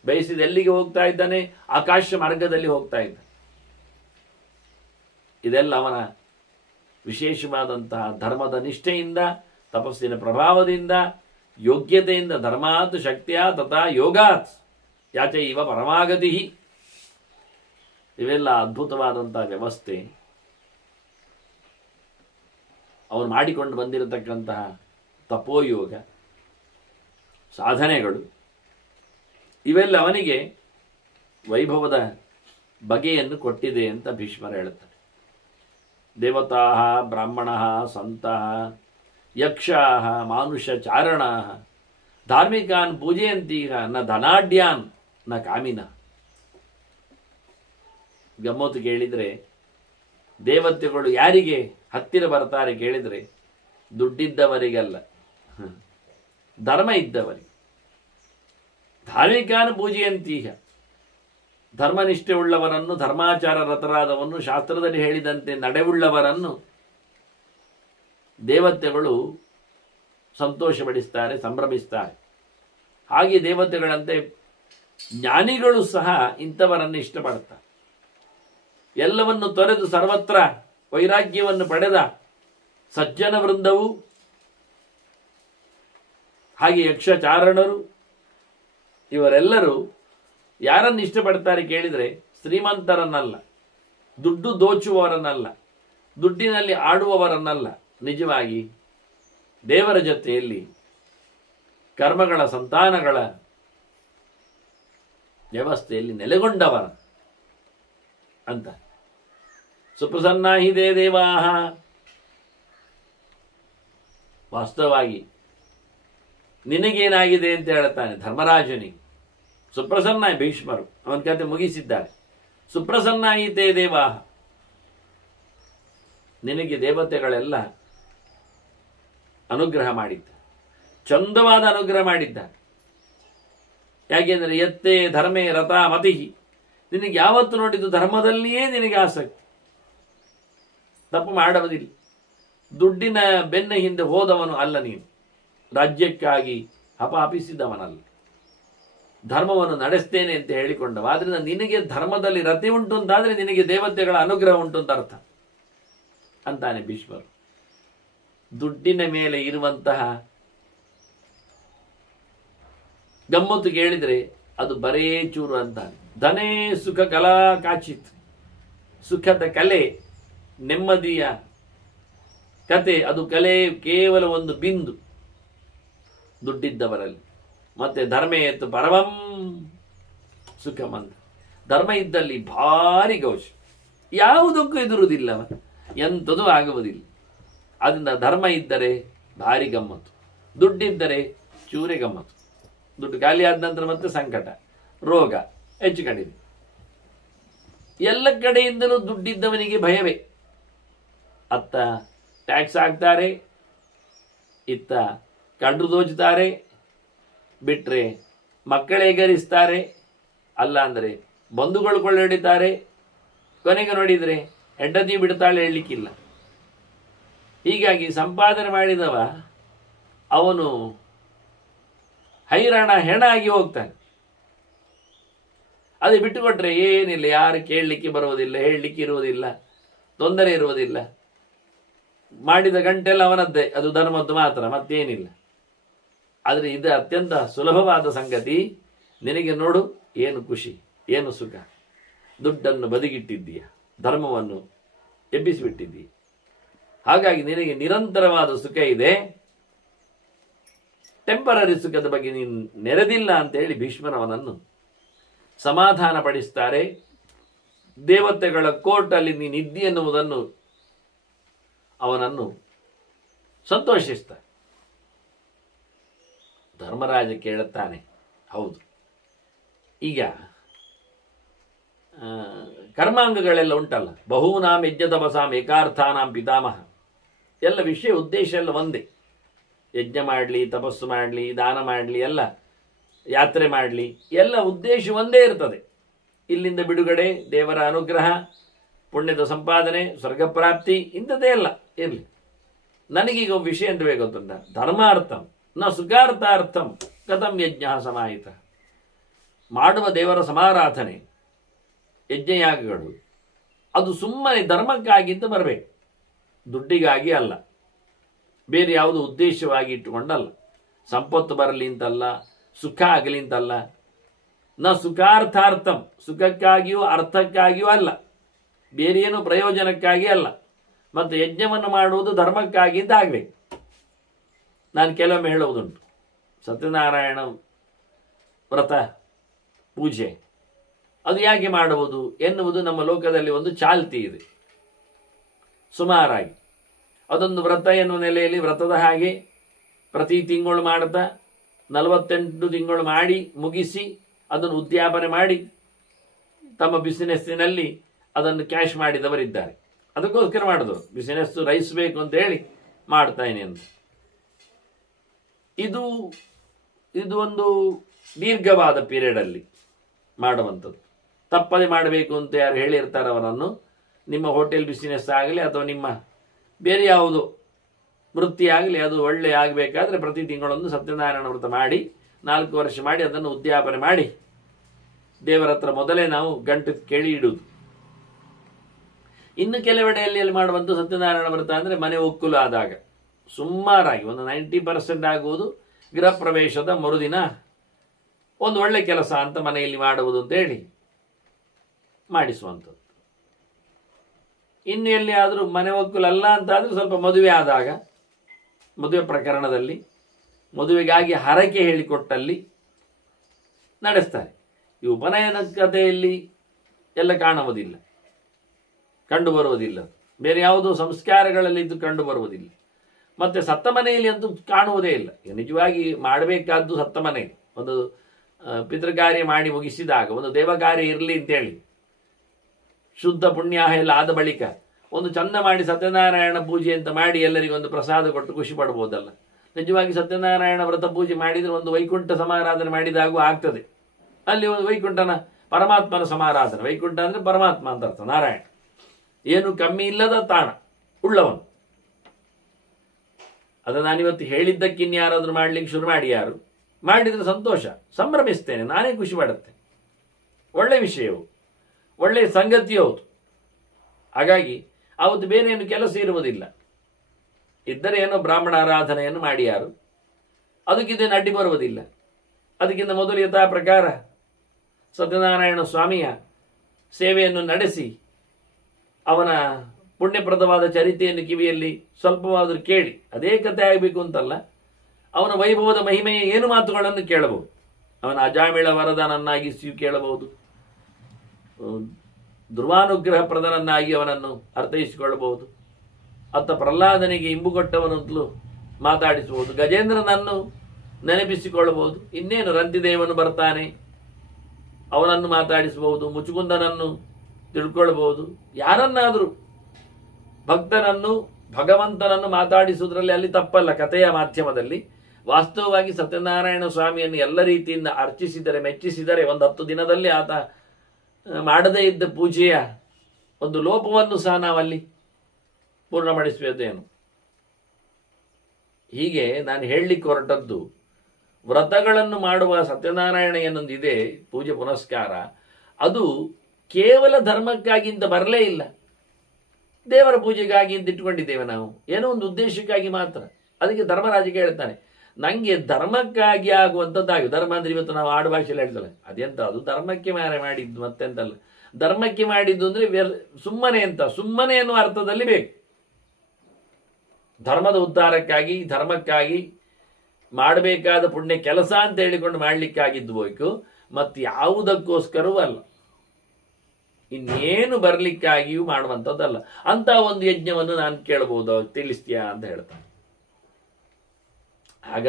ಬಯಸಿದ ಎಲ್ಲಿಗೆ ಹೋಗ್ತಾ ಇದ್ದಾನೆ? ಆಕಾಶ ಮಾರ್ಗದಲ್ಲಿ ಹೋಗ್ತಾ ಇದ್ದ. ಇದೆಲ್ಲ ಅವನ ವಿಶೇಷವಾದಂತಹ ಧರ್ಮದ ನಿಷ್ಠೆಯಿಂದ, ತಪಸ್ಸಿನ ಪ್ರಭಾವದಿಂದ, ಯೋಗ್ಯತೆಯಿಂದ. ಧರ್ಮಾತ್ ಶಕ್ತಿಯ ತಥಾ ಯೋಗಾತ್ ಯಾಚೈವ ಪರಮಾಗತಿ. ಇವೆಲ್ಲ ಅದ್ಭುತವಾದಂತಹ ವ್ಯವಸ್ಥೆ. ಅವನು ಮಾಡಿಕೊಂಡು ಬಂದಿರತಕ್ಕಂತಹ ತಪೋಯೋಗ ಸಾಧನೆಗಳು ಇವೆಲ್ಲ ಅವನಿಗೆ ವೈಭವದ ಬಗೆಯನ್ನು ಕೊಟ್ಟಿದೆ ಅಂತ ಭೀಷ್ಮರು ಹೇಳುತ್ತಾರೆ. ದೇವತಾ ಬ್ರಾಹ್ಮಣ ಸಂತಃ ಯಕ್ಷಾಃ ಮಾನುಷ ಚಾರಣಾಃ ಧಾರ್ಮಿಕಾನ್ ಪೂಜೆಯಂತೀಹ ನ ಧನಾಢ್ಯಾನ್ ನ ಕಾಮಿನ. ಗಮ್ಮತ್ತು ಕೇಳಿದರೆ, ದೇವತೆಗಳು ಯಾರಿಗೆ ಹತ್ತಿರ ಬರ್ತಾರೆ ಕೇಳಿದರೆ, ದುಡ್ಡಿದ್ದವರಿಗಲ್ಲ, ಧರ್ಮ ಇದ್ದವರಿಗೆ. ಧಾರ್ಮಿಕಾನ್ ಪೂಜೆಯಂತೀಹ, ಧರ್ಮನಿಷ್ಠೆ ಉಳ್ಳವರನ್ನು, ಧರ್ಮಾಚಾರ ರತರಾದವನ್ನು, ಶಾಸ್ತ್ರದಲ್ಲಿ ಹೇಳಿದಂತೆ ನಡೆವುಳ್ಳವರನ್ನು ದೇವತೆಗಳು ಸಂತೋಷಪಡಿಸ್ತಾರೆ, ಸಂಭ್ರಮಿಸ್ತಾರೆ. ಹಾಗೆ ದೇವತೆಗಳಂತೆ ಜ್ಞಾನಿಗಳು ಸಹ ಇಂಥವರನ್ನು ಇಷ್ಟಪಡ್ತಾರೆ. ಎಲ್ಲವನ್ನು ತೊರೆದು ಸರ್ವತ್ರ ವೈರಾಗ್ಯವನ್ನು ಪಡೆದ ಸಜ್ಜನ ವೃಂದವು, ಹಾಗೆ ಯಕ್ಷಚಾರಣರು, ಇವರೆಲ್ಲರೂ ಯಾರನ್ನು ಇಷ್ಟಪಡ್ತಾರೆ ಕೇಳಿದರೆ, ಶ್ರೀಮಂತರನ್ನಲ್ಲ, ದುಡ್ಡು ದೋಚುವವರನ್ನಲ್ಲ, ದುಡ್ಡಿನಲ್ಲಿ ಆಡುವವರನ್ನಲ್ಲ. ನಿಜವಾಗಿ ದೇವರ ಜೊತೆಯಲ್ಲಿ ಕರ್ಮಗಳ ಸಂತಾನಗಳ ವ್ಯವಸ್ಥೆಯಲ್ಲಿ ನೆಲೆಗೊಂಡವರ ಅಂತ. ಸುಪ್ರಸನ್ನಾಹಿ ದೇವಾಹ. ವಾಸ್ತವವಾಗಿ ನಿನಗೇನಾಗಿದೆ ಅಂತ ಹೇಳುತ್ತಾನೆ ಧರ್ಮರಾಜನಿಗೆ. ಸುಪ್ರಸನ್ನ ಭೀಷ್ಮರು ಅವನ ಕತೆ ಮುಗಿಸಿದ್ದಾರೆ. ಸುಪ್ರಸನ್ನಾಹಿ ತೇ ದೇವಾಹ, ನಿನಗೆ ದೇವತೆಗಳೆಲ್ಲ ಅನುಗ್ರಹ ಮಾಡಿದ್ದ, ಚಂದವಾದ ಅನುಗ್ರಹ ಮಾಡಿದ್ದಾರೆ. ಯಾಕೆಂದ್ರೆ ಯತ್ತೇ ಧರ್ಮೇ ರಥ ಮತಿ, ನಿನಗೆ ಯಾವತ್ತು ನೋಡಿದ್ದು ಧರ್ಮದಲ್ಲಿಯೇ ನಿನಗೆ ಆಸಕ್ತಿ, ತಪ್ಪು ಮಾಡುವುದಿಲ್ಲ. ದುಡ್ಡಿನ ಬೆನ್ನ ಹಿಂದೆ ಹೋದವನು ಅಲ್ಲ ನೀನು, ರಾಜ್ಯಕ್ಕಾಗಿ ಹಪಾಪಿಸಿದವನಲ್ಲ, ಧರ್ಮವನ್ನು ನಡೆಸ್ತೇನೆ ಅಂತ ಹೇಳಿಕೊಂಡವ. ಆದ್ರಿಂದ ನಿನಗೆ ಧರ್ಮದಲ್ಲಿ ರತಿ ಉಂಟು ಅಂತಾದ್ರೆ ನಿನಗೆ ದೇವತೆಗಳ ಅನುಗ್ರಹ ಉಂಟು ಅಂತ ಅರ್ಥ ಅಂತಾನೆ ಭೀಷ್ಮರು. ದುಡ್ಡಿನ ಮೇಲೆ ಇರುವಂತಹ ಗಮ್ಮತ್ತು ಕೇಳಿದ್ರೆ ಅದು ಬರೇ ಚೂರು ಅಂತಾನೆ. ಧನೇ ಸುಖ ಕಲಾ ಕಾಚಿತ್, ಸುಖದ ಕಲೆ, ನೆಮ್ಮದಿಯ ಕತೆ, ಅದು ಕಲೆ ಕೇವಲ ಒಂದು ಬಿಂದು ದುಡ್ಡಿದ್ದವರಲ್ಲಿ. ಮತ್ತೆ ಧರ್ಮ ಎತ್ತು ಪರಮಂ ಸುಖಂ ಅಂತ. ಧರ್ಮ ಇದ್ದಲ್ಲಿ ಭಾರಿ ಗೌಶ, ಯಾವುದಕ್ಕೂ ಎದುರುವುದಿಲ್ಲವ, ಎಂಥದೂ ಆಗುವುದಿಲ್ಲ. ಅದರಿಂದ ಧರ್ಮ ಇದ್ದರೆ ಭಾರಿ ಗಮ್ಮತ್ತು, ದುಡ್ಡಿದ್ದರೆ ಚೂರೆ ಗಮ್ಮತ್ತು. ದುಡ್ಡು ಖಾಲಿ ಆದ ನಂತರ ಮತ್ತೆ ಸಂಕಟ, ರೋಗ ಹೆಚ್ಚು ಕಡಿಮೆ. ಎಲ್ಲ ಕಡೆಯಿಂದಲೂ ದುಡ್ಡಿದ್ದವನಿಗೆ ಭಯವೇ. ಅತ್ತ ಟ್ಯಾಕ್ಸ್ ಹಾಕ್ತಾರೆ, ಇತ್ತ ಕಂಡ್ರು ದೋಚುತ್ತಾರೆ, ಬಿಟ್ಟರೆ ಮಕ್ಕಳೇಗರಿಸ್ತಾರೆ, ಅಲ್ಲ ಅಂದರೆ ಬಂಧುಗಳು ಕೊಳ್ಳಿಡಿತಾರೆ. ಕೊನೆಗೆ ನೋಡಿದರೆ ಹೆಂಡತಿ ಬಿಡ್ತಾಳೆ ಹೇಳಲಿಕ್ಕಿಲ್ಲ. ಹೀಗಾಗಿ ಸಂಪಾದನೆ ಮಾಡಿದವ ಅವನು ಹೈರಾಣ ಹೆಣ ಆಗಿ ಹೋಗ್ತಾನೆ. ಅದು ಬಿಟ್ಟುಕೊಟ್ರೆ ಏನಿಲ್ಲ, ಯಾರು ಕೇಳಲಿಕ್ಕೆ ಬರುವುದಿಲ್ಲ, ಹೇಳಲಿಕ್ಕೆ ಇರುವುದಿಲ್ಲ, ತೊಂದರೆ ಇರುವುದಿಲ್ಲ. ಮಾಡಿದ ಗಂಟೆಲ್ಲ ಅವನದ್ದೇ, ಅದು ಧರ್ಮದ್ದು ಮಾತ್ರ, ಮತ್ತೇನಿಲ್ಲ. ಆದರೆ ಇದು ಅತ್ಯಂತ ಸುಲಭವಾದ ಸಂಗತಿ. ನಿನಗೆ ನೋಡು ಏನು ಖುಷಿ, ಏನು ಸುಖ. ದುಡ್ಡನ್ನು ಬದಿಗಿಟ್ಟಿದ್ದೀಯ, ಧರ್ಮವನ್ನು ಎಬ್ಬಿಸಿಬಿಟ್ಟಿದ್ದೀಯ. ಹಾಗಾಗಿ ನಿನಗೆ ನಿರಂತರವಾದ ಸುಖ ಇದೆ. ಟೆಂಪರರಿ ಸುಖದ ಬಗ್ಗೆ ನೀನು ನೆರೆದಿಲ್ಲ ಅಂತ ಹೇಳಿ ಭೀಷ್ಮನವನನ್ನು ಸಮಾಧಾನ ಪಡಿಸ್ತಾರೆ. ದೇವತೆಗಳ ಕೋರ್ಟಲ್ಲಿ ನೀನು ಇದ್ದಿ ಎನ್ನುವುದನ್ನು ಅವನನ್ನು ಸಂತೋಷಿಸ್ತಾರೆ. ಧರ್ಮರಾಜ ಕೇಳುತ್ತಾನೆ, ಹೌದು, ಈಗ ಕರ್ಮಾಂಗಗಳೆಲ್ಲ ಉಂಟಲ್ಲ, ಬಹೂನಾಂ ಯಜ್ಞತಪಸಾಂ ಏಕಾರ್ಥಾನಾಂ ಪಿತಾಮಹ, ಎಲ್ಲ ವಿಷಯ ಉದ್ದೇಶ ಎಲ್ಲ ಒಂದೇ. ಯಜ್ಞ ಮಾಡಲಿ, ತಪಸ್ಸು ಮಾಡಲಿ, ದಾನ ಮಾಡಲಿ, ಎಲ್ಲ ಯಾತ್ರೆ ಮಾಡಲಿ, ಎಲ್ಲ ಉದ್ದೇಶ ಒಂದೇ ಇರ್ತದೆ. ಇಲ್ಲಿಂದ ಬಿಡುಗಡೆ, ದೇವರ ಅನುಗ್ರಹ, ಪುಣ್ಯದ ಸಂಪಾದನೆ, ಸ್ವರ್ಗಪ್ರಾಪ್ತಿ, ಇಂಥದ್ದೇ ಎಲ್ಲ ಇರಲಿ. ನನಗೀಗ ಒಂದು ವಿಷಯ ಅಂತ ಗೊತ್ತುಂಟ, ಧರ್ಮಾರ್ಥಂ ನ ಸುಖಾರ್ಥಾರ್ಥಂ ಕಥಂ ಯಜ್ಞ ಸಮಾಹಿತ. ಮಾಡುವ ದೇವರ ಸಮಾರಾಧನೆ, ಯಜ್ಞಯಾಗಗಳು, ಅದು ಸುಮ್ಮನೆ ಧರ್ಮಕ್ಕಾಗಿಂತ ಬರಬೇಕು, ದುಡ್ಡಿಗಾಗಿ ಅಲ್ಲ, ಬೇರೆ ಯಾವುದು ಉದ್ದೇಶವಾಗಿ ಇಟ್ಟುಕೊಂಡಲ್ಲ. ಸಂಪತ್ತು ಬರಲಿ ಅಂತಲ್ಲ, ಸುಖ ಆಗಲಿ ಅಂತಲ್ಲ. ನ ಸುಖಾರ್ಥಾರ್ಥಂ, ಸುಖಕ್ಕಾಗಿಯೂ ಅರ್ಥಕ್ಕಾಗಿಯೂ ಅಲ್ಲ, ಬೇರೇನು ಪ್ರಯೋಜನಕ್ಕಾಗಿ ಅಲ್ಲ. ಮತ್ತು ಯಜ್ಞವನ್ನು ಮಾಡುವುದು ಧರ್ಮಕ್ಕಾಗಿ ಅಂತ ಆಗಬೇಕು. ನಾನು ಕೆಲವೊಮ್ಮೆ ಹೇಳುವುದುಂಟು, ಸತ್ಯನಾರಾಯಣ ವ್ರತ ಪೂಜೆ ಅದು ಯಾಕೆ ಮಾಡುವುದು ಎನ್ನುವುದು ನಮ್ಮ ಲೋಕದಲ್ಲಿ ಒಂದು ಚಾಲ್ತಿ ಇದೆ. ಸುಮಾರಾಗಿ ಅದೊಂದು ವ್ರತ ಎನ್ನುವ ನೆಲೆಯಲ್ಲಿ ವ್ರತದ ಹಾಗೆ ಪ್ರತಿ ತಿಂಗಳು ಮಾಡ್ತಾ 48 ತಿಂಗಳು ಮಾಡಿ ಮುಗಿಸಿ ಅದನ್ನು ಉದ್ಯಾಪನೆ ಮಾಡಿ ತಮ್ಮ ಬಿಸಿನೆಸ್ಸಿನಲ್ಲಿ ಅದನ್ನು ಕ್ಯಾಶ್ ಮಾಡಿದವರಿದ್ದಾರೆ. ಅದಕ್ಕೋಸ್ಕರ ಮಾಡೋದು, ಬಿಸಿನೆಸ್ ರೈಸಬೇಕು ಅಂತ ಹೇಳಿ ಮಾಡ್ತಾಯಿನಿ ಅಂತ. ಇದು ಒಂದು ದೀರ್ಘವಾದ ಪೀರಿಯಡಲ್ಲಿ ಮಾಡುವಂಥದ್ದು. ತಪ್ಪದೆ ಮಾಡಬೇಕು ಅಂತ ಯಾರು ಹೇಳಿರ್ತಾರೆ ಅವರನ್ನು, ನಿಮ್ಮ ಹೋಟೆಲ್ ಬಿಸಿನೆಸ್ ಆಗಲಿ ಅಥವಾ ನಿಮ್ಮ ಬೇರೆ ಯಾವುದು ವೃತ್ತಿ ಆಗಲಿ, ಅದು ಒಳ್ಳೆ ಆಗಬೇಕಾದ್ರೆ ಪ್ರತಿ ತಿಂಗಳೊಂದು ಸತ್ಯನಾರಾಯಣ ವ್ರತ ಮಾಡಿ 4 ವರ್ಷ ಮಾಡಿ ಅದನ್ನು ಉದ್ಯಾಪನೆ ಮಾಡಿ ದೇವರ ಹತ್ರ ಮೊದಲೇ ನಾವು ಗಂಟು ಕೇಳಿ ಇಡುವುದು. ಇನ್ನು ಕೆಲವೆಡೆಯಲ್ಲಿ ಮಾಡುವಂಥ ಸತ್ಯನಾರಾಯಣ ವ್ರತ ಅಂದರೆ ಮನೆ ಒಕ್ಕಲು ಆದಾಗ ಸುಮಾರಾಗಿ ಒಂದು 90% ಆಗುವುದು ಗೃಹ ಪ್ರವೇಶದ ಮರುದಿನ ಒಂದು ಒಳ್ಳೆ ಕೆಲಸ ಅಂತ ಮನೆಯಲ್ಲಿ ಮಾಡುವುದು ಅಂತ ಹೇಳಿ ಮಾಡಿಸುವಂಥದ್ದು. ಇನ್ನು ಎಲ್ಲಿ ಆದರೂ ಮನೆ ಒಕ್ಕಲು ಅಲ್ಲ ಅಂತಾದರೂ ಸ್ವಲ್ಪ ಮದುವೆ ಆದಾಗ, ಮದುವೆ ಪ್ರಕರಣದಲ್ಲಿ, ಮದುವೆಗಾಗಿ ಹರಕೆ ಹೇಳಿಕೊಟ್ಟಲ್ಲಿ ನಡೆಸ್ತಾರೆ. ಈ ಉಪನಯನ ಕಥೆಯಲ್ಲಿ ಎಲ್ಲ ಕಾಣುವುದಿಲ್ಲ, ಕಂಡುಬರುವುದಿಲ್ಲ. ಬೇರೆ ಯಾವುದೋ ಸಂಸ್ಕಾರಗಳಲ್ಲಿ ಇದು ಕಂಡುಬರುವುದಿಲ್ಲ. ಮತ್ತು ಸತ್ತ ಮನೆಯಲ್ಲಿ ಅಂತೂ ಕಾಣುವುದೇ ಇಲ್ಲ. ನಿಜವಾಗಿ ಮಾಡಬೇಕಾದ್ದು ಸತ್ತ ಮನೆಯಲ್ಲಿ ಒಂದು ಪಿತೃಕಾರ್ಯ ಮಾಡಿ ಮುಗಿಸಿದಾಗ ಒಂದು ದೇವಕಾರ್ಯ ಇರಲಿ ಅಂತೇಳಿ ಶುದ್ಧ ಪುಣ್ಯ ಎಲ್ಲ ಆದ ಬಳಿಕ ಒಂದು ಚಂದ ಮಾಡಿ ಸತ್ಯನಾರಾಯಣ ಪೂಜೆ ಅಂತ ಮಾಡಿ ಎಲ್ಲರಿಗೂ ಒಂದು ಪ್ರಸಾದ ಕೊಟ್ಟು ಖುಷಿ ಪಡ್ಬೋದಲ್ಲ. ನಿಜವಾಗಿ ಸತ್ಯನಾರಾಯಣ ವ್ರತ ಪೂಜೆ ಮಾಡಿದರೆ ಒಂದು ವೈಕುಂಠ ಸಮಾರಾಧನೆ ಮಾಡಿದಾಗೂ ಆಗ್ತದೆ. ಅಲ್ಲಿ ಒಂದು ವೈಕುಂಠನ ಪರಮಾತ್ಮನ ಸಮಾರಾಧನೆ, ವೈಕುಂಠ ಅಂದರೆ ಪರಮಾತ್ಮ ಅಂತ ಅರ್ಥ, ನಾರಾಯಣ ಏನು ಕಮ್ಮಿ ಇಲ್ಲದ ತಾಣ ಉಳ್ಳವನು. ಅದು ನಾನಿವತ್ತು ಹೇಳಿದ್ದಕ್ಕಿನ್ನು ಯಾರಾದರೂ ಮಾಡ್ಲಿಕ್ಕೆ ಶುರು ಮಾಡಿ, ಯಾರು ಮಾಡಿದರೆ ಸಂತೋಷ, ಸಂಭ್ರಮಿಸ್ತೇನೆ, ನಾನೇ ಖುಷಿ ಪಡುತ್ತೇನೆ. ಒಳ್ಳೆ ವಿಷಯವು, ಒಳ್ಳೆಯ ಸಂಗತಿ ಹೌದು. ಹಾಗಾಗಿ ಅವತ್ತು ಬೇರೆ ಏನು ಕೆಲಸ ಇರುವುದಿಲ್ಲ. ಇದ್ದರೆ ಏನೋ ಬ್ರಾಹ್ಮಣ ಆರಾಧನೆಯನ್ನು ಮಾಡಿ ಯಾರು, ಅದಕ್ಕಿದ್ದೇನು ಅಡ್ಡಿ ಬರುವುದಿಲ್ಲ. ಅದಕ್ಕಿಂತ ಮೊದಲು ಯಥಾ ಪ್ರಕಾರ ಸತ್ಯನಾರಾಯಣ ಸ್ವಾಮಿಯ ಸೇವೆಯನ್ನು ನಡೆಸಿ ಅವನ ಪುಣ್ಯಪ್ರದವಾದ ಚರಿತೆಯನ್ನು ಕಿವಿಯಲ್ಲಿ ಸ್ವಲ್ಪವಾದರೂ ಕೇಳಿ, ಅದೇ ಕಥೆ ಆಗಬೇಕು ಅಂತಲ್ಲ, ಅವನ ವೈಭವದ ಮಹಿಮೆಯ ಏನು ಮಾತುಗಳನ್ನು ಕೇಳಬಹುದು. ಅವನ ಅಜಾಮಿಳ ವರದನನ್ನಾಗಿಸಿಯೂ ಕೇಳಬಹುದು, ಧ್ರುವಾನುಗ್ರಹ ಪ್ರದನನ್ನಾಗಿ ಅವನನ್ನು ಅರ್ಥೈಸಿಕೊಳ್ಳಬಹುದು, ಅತ್ತ ಪ್ರಹ್ಲಾದನಿಗೆ ಇಂಬು ಕೊಟ್ಟವನಂತಲೂ ಮಾತಾಡಿಸಬಹುದು, ಗಜೇಂದ್ರನನ್ನು ನೆನಪಿಸಿಕೊಳ್ಳಬಹುದು, ಇನ್ನೇನು ರಂತಿದೇವನು ಬರ್ತಾನೆ ಅವನನ್ನು ಮಾತಾಡಿಸಬಹುದು, ಮುಚುಕುಂದನನ್ನು ತಿಳ್ಕೊಳ್ಬಹುದು. ಯಾರನ್ನಾದರೂ ಭಕ್ತನನ್ನು ಭಗವಂತನನ್ನು ಮಾತಾಡಿಸುವುದರಲ್ಲಿ ಅಲ್ಲಿ ತಪ್ಪಲ್ಲ, ಕಥೆಯ ಮಾಧ್ಯಮದಲ್ಲಿ. ವಾಸ್ತವವಾಗಿ ಸತ್ಯನಾರಾಯಣ ಸ್ವಾಮಿಯನ್ನು ಎಲ್ಲ ರೀತಿಯಿಂದ ಅರ್ಚಿಸಿದರೆ, ಮೆಚ್ಚಿಸಿದರೆ, ಒಂದು 10 ದಿನದಲ್ಲಿ ಆತ ಮಾಡದೇ ಇದ್ದ ಪೂಜೆಯ ಒಂದು ಲೋಪವನ್ನು ಸಹ ನಾವಲ್ಲಿ ಪೂರ್ಣಪಡಿಸಬೇಕೇನು. ಹೀಗೆ ನಾನು ಹೇಳಲಿಕ್ಕೆ ಹೊರಟದ್ದು, ವ್ರತಗಳನ್ನು ಮಾಡುವ ಸತ್ಯನಾರಾಯಣ ಏನೊಂದಿದೆ ಪೂಜೆ ಪುನಸ್ಕಾರ, ಅದು ಕೇವಲ ಧರ್ಮಕ್ಕಾಗಿ ಅಂತ ಬರಲೇ ಇಲ್ಲ. ದೇವರ ಪೂಜೆಗಾಗಿ ಅಂತ ಇಟ್ಕೊಂಡಿದ್ದೇವೆ ನಾವು, ಏನೋ ಒಂದು ಉದ್ದೇಶಕ್ಕಾಗಿ ಮಾತ್ರ. ಅದಕ್ಕೆ ಧರ್ಮರಾಜಿಗೆ ಹೇಳ್ತಾನೆ, ನಂಗೆ ಧರ್ಮಕ್ಕಾಗಿ ಆಗುವಂಥದ್ದಾಗಿ. ಧರ್ಮ ಅಂದ್ರೆ ಇವತ್ತು ನಾವು ಆಡು ಭಾಷೆಯಲ್ಲಿ ಹೇಳ್ತಾರೆ, ಅದೆಂತ ಅದು ಧರ್ಮಕ್ಕೆ ಮಾಡಿದ್ದು ಮತ್ತೆಂತಲ್ಲ. ಧರ್ಮಕ್ಕೆ ಮಾಡಿದ್ದು ಅಂದ್ರೆ ಸುಮ್ಮನೆ ಅಂತ, ಸುಮ್ಮನೆ ಎನ್ನುವ ಅರ್ಥದಲ್ಲಿ ಬೇಕು. ಧರ್ಮದ ಉದ್ಧಾರಕ್ಕಾಗಿ, ಧರ್ಮಕ್ಕಾಗಿ ಮಾಡಬೇಕಾದ ಪುಣ್ಯ ಕೆಲಸ ಅಂತ ಹೇಳಿಕೊಂಡು ಮಾಡಲಿಕ್ಕಾಗಿದ್ದು ಬೇಕು, ಮತ್ತು ಯಾವುದಕ್ಕೋಸ್ಕರವೂ ಅಲ್ಲ, ಇನ್ನೇನು ಬರಲಿಕ್ಕಾಗಿಯೂ ಮಾಡುವಂಥದ್ದಲ್ಲ. ಅಂತ ಒಂದು ಯಜ್ಞವನ್ನು ನಾನು ಕೇಳಬಹುದು, ತಿಳಿಸ್ತೀಯಾ ಅಂತ ಹೇಳ್ತಾನೆ. ಆಗ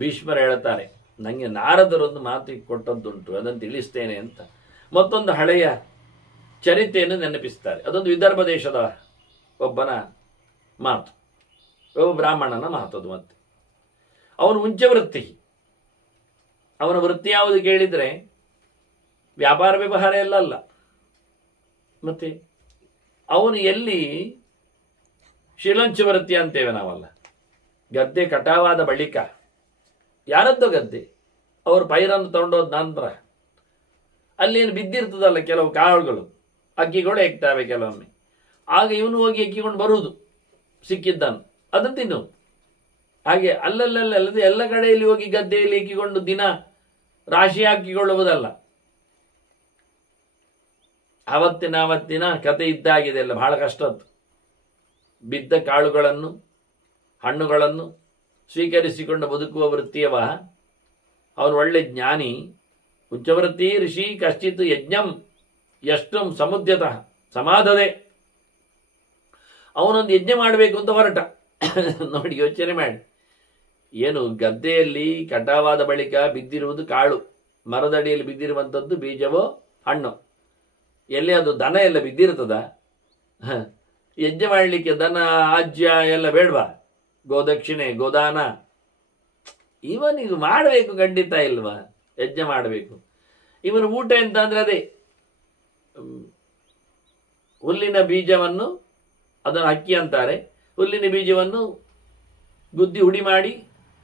ಭೀಷ್ಮರು ಹೇಳ್ತಾರೆ, ನನಗೆ ನಾರದರೊಂದು ಮಾತು ಕೊಟ್ಟದ್ದುಂಟು, ಅದನ್ನು ತಿಳಿಸ್ತೇನೆ ಅಂತ. ಮತ್ತೊಂದು ಹಳೆಯ ಚರಿತೆಯನ್ನು ನೆನಪಿಸ್ತಾರೆ. ಅದೊಂದು ವಿದರ್ಭ ದೇಶದ ಒಬ್ಬನ ಮಾತು, ಒಬ್ಬ ಬ್ರಾಹ್ಮಣನ ಮಾತದು. ಮತ್ತೆ ಅವನು ಉಂಚವೃತ್ತಿ. ಅವನ ವೃತ್ತಿ ಯಾವುದು ಕೇಳಿದರೆ ವ್ಯಾಪಾರ ವ್ಯವಹಾರ ಎಲ್ಲ ಅಲ್ಲ. ಮತ್ತೆ ಅವನು ಎಲ್ಲಿ ಶಿಲಂಚವೃತ್ತಿ ಅಂತೇವೆ ನಾವಲ್ಲ, ಗದ್ದೆ ಕಟಾವಾದ ಬಳಿಕ ಯಾರದ್ದೋ ಗದ್ದೆ ಅವರು ಪೈರನ್ನು ತಗೊಂಡೋದ ನಂತರ ಅಲ್ಲೇನು ಬಿದ್ದಿರ್ತದಲ್ಲ ಕೆಲವು ಕಾಳುಗಳು, ಅಕ್ಕಿಗಳು ಎಕ್ತಾವೆ ಕೆಲವೊಮ್ಮೆ. ಆಗ ಇವನು ಹೋಗಿ ಎಕ್ಕಿಕೊಂಡು ಬರುವುದು, ಸಿಕ್ಕಿದ್ದನ್ನು ಅದನ್ನು ತಿನ್ನು. ಹಾಗೆ ಅಲ್ಲಲ್ಲಲ್ಲದೆ ಎಲ್ಲ ಕಡೆಯಲ್ಲಿ ಹೋಗಿ ಗದ್ದೆಯಲ್ಲಿ ಎಕ್ಕಿಕೊಂಡು ದಿನ ರಾಶಿ ಹಾಕಿಕೊಳ್ಳುವುದಲ್ಲ. ಆವತ್ತಿನ ಕತೆ ಇದ್ದಾಗಿದೆ, ಎಲ್ಲ ಬಹಳ ಕಷ್ಟದ್ದು. ಬಿದ್ದ ಕಾಳುಗಳನ್ನು ಹಣ್ಣುಗಳನ್ನು ಸ್ವೀಕರಿಸಿಕೊಂಡು ಬದುಕುವ ವೃತ್ತಿಯವ. ಅವನು ಒಳ್ಳೆ ಜ್ಞಾನಿ. ಉಚ್ಚವೃತ್ತಿ ಋಷಿ ಕಶ್ಚಿತ್ ಯಜ್ಞಂ ಎಷ್ಟು ಸಮುದ್ಯತಃ ಸಮಾಧದೆ. ಅವನೊಂದು ಯಜ್ಞ ಮಾಡಬೇಕು ಅಂತ ಹೊರಟ. ನೋಡಿ, ಯೋಚನೆ ಮಾಡಿ, ಏನು ಗದ್ದೆಯಲ್ಲಿ ಕಟಾವಾದ ಬಳಿಕ ಬಿದ್ದಿರುವುದು ಕಾಳು, ಮರದಡಿಯಲ್ಲಿ ಬಿದ್ದಿರುವಂಥದ್ದು ಬೀಜವೋ ಹಣ್ಣು, ಎಲ್ಲಿ ಅದು ದನ ಎಲ್ಲ ಬಿದ್ದಿರ್ತದ? ಯಜ್ಞ ಮಾಡಲಿಕ್ಕೆ ದನ ಆಜ್ಯ ಎಲ್ಲ ಬೇಡವಾ? ಗೋದಕ್ಷಿಣೆ ಗೋದಾನ ಇವನಿಗೆ ಮಾಡಬೇಕು, ಖಂಡಿತ ಇಲ್ವಾ? ಯಜ್ಞ ಮಾಡಬೇಕು. ಇವನು ಊಟ ಎಂತ ಅಂದ್ರೆ ಅದೇ ಹುಲ್ಲಿನ ಬೀಜವನ್ನು, ಅದನ್ನು ಅಕ್ಕಿ ಅಂತಾರೆ, ಹುಲ್ಲಿನ ಬೀಜವನ್ನು ಗುದ್ದಿ ಹುಡಿ ಮಾಡಿ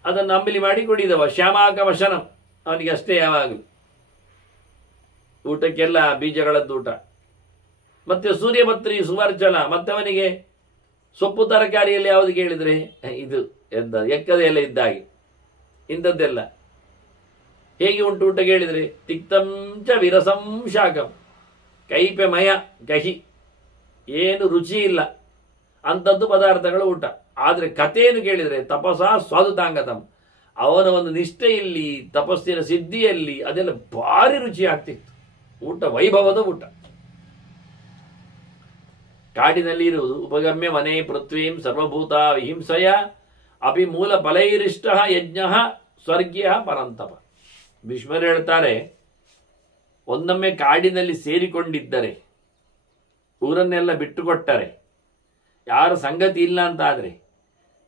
ಅದನ್ನು ಅಂಬಲಿ ಮಾಡಿ ಕುಡಿದವ. ಶ್ಯಾಮಾಕ ವಶನಂ, ಅವನಿಗೆ ಅಷ್ಟೇ ಯಾವಾಗಲೂ ಊಟಕ್ಕೆಲ್ಲ ಬೀಜಗಳದ್ದು ಊಟ. ಮತ್ತೆ ಸೂರ್ಯಪತ್ರಿ ಸುವರ್ಚಲ, ಮತ್ತವನಿಗೆ ಸೊಪ್ಪು ತರಕಾರಿಯಲ್ಲಿ ಯಾವುದು ಕೇಳಿದ್ರೆ ಇದು ಎಂದ ಎಕ್ಕದ ಎಲ್ಲ ಇದ್ದಾಗೆ ಇಂಥದ್ದೆಲ್ಲ. ಹೇಗೆ ಉಂಟು ಊಟ ಕೇಳಿದ್ರೆ ತಿಕ್ತಂಚ ವಿರಸಂ ಶಾಕಂ, ಕೈಪೆ ಮಯ ಕಹಿ, ಏನು ರುಚಿ ಇಲ್ಲ ಅಂಥದ್ದು ಪದಾರ್ಥಗಳ ಊಟ. ಆದರೆ ಕಥೆಯನ್ನು ಕೇಳಿದರೆ ತಪಸ ಸ್ವಾದುತಾಂಗತಂ, ಅವನ ಒಂದು ನಿಷ್ಠೆಯಲ್ಲಿ, ತಪಸ್ಸಿನ ಸಿದ್ಧಿಯಲ್ಲಿ ಅದೆಲ್ಲ ಭಾರಿ ರುಚಿ ಆಗ್ತಿತ್ತು. ಊಟ ವೈಭವದ ಊಟ. ಕಾಡಿನಲ್ಲಿ ಇರುವುದು ಉಪಗಮ್ಯ ಮನೆ ಪೃಥ್ವೀಂ ಸರ್ವಭೂತ ವಿಹಿಂಸಯ ಅಪಿ ಮೂಲ ಫಲೈರಿಷ್ಟ ಯಜ್ಞ ಸ್ವರ್ಗೀಯ ಪರಂತಪ. ಭೀಷ್ಮರು ಹೇಳ್ತಾರೆ, ಒಂದೊಮ್ಮೆ ಕಾಡಿನಲ್ಲಿ ಸೇರಿಕೊಂಡಿದ್ದರೆ, ಊರನ್ನೆಲ್ಲ ಬಿಟ್ಟುಕೊಟ್ಟರೆ, ಯಾರ ಸಂಗತಿ ಇಲ್ಲ ಅಂತ ಆದರೆ,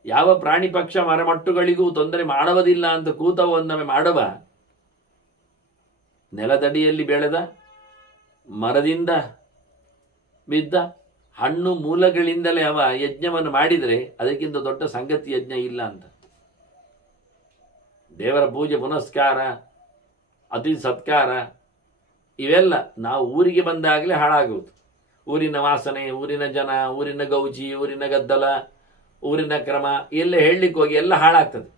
ಯಾವ ಪ್ರಾಣಿ ಪಕ್ಷ ಮರಮಟ್ಟುಗಳಿಗೂ ತೊಂದರೆ ಮಾಡುವುದಿಲ್ಲ ಅಂತ ಕೂತವ ಒಂದೊಮ್ಮೆ ಮಾಡುವ, ನೆಲದಡಿಯಲ್ಲಿ ಬೆಳೆದ ಮರದಿಂದ ಬಿದ್ದ ಹಣ್ಣು ಮೂಲಗಳಿಂದಲೇ ಅವ ಯಜ್ಞವನ್ನು ಮಾಡಿದರೆ ಅದಕ್ಕಿಂತ ದೊಡ್ಡ ಸಂಗತಿ ಯಜ್ಞ ಇಲ್ಲ ಅಂತ. ದೇವರ ಪೂಜೆ ಪುನಸ್ಕಾರ, ಅತಿಥಿ ಸತ್ಕಾರ, ಇವೆಲ್ಲ ನಾವು ಊರಿಗೆ ಬಂದಾಗಲೇ ಹಾಳಾಗುವುದು. ಊರಿನ ವಾಸನೆ, ಊರಿನ ಜನ, ಊರಿನ ಗೌಜಿ, ಊರಿನ ಗದ್ದಲ, ಊರಿನ ಕ್ರಮ ಎಲ್ಲ ಹೇಳಲಿಕ್ಕೆ ಹೋಗಿ ಎಲ್ಲ ಹಾಳಾಗ್ತದೆ.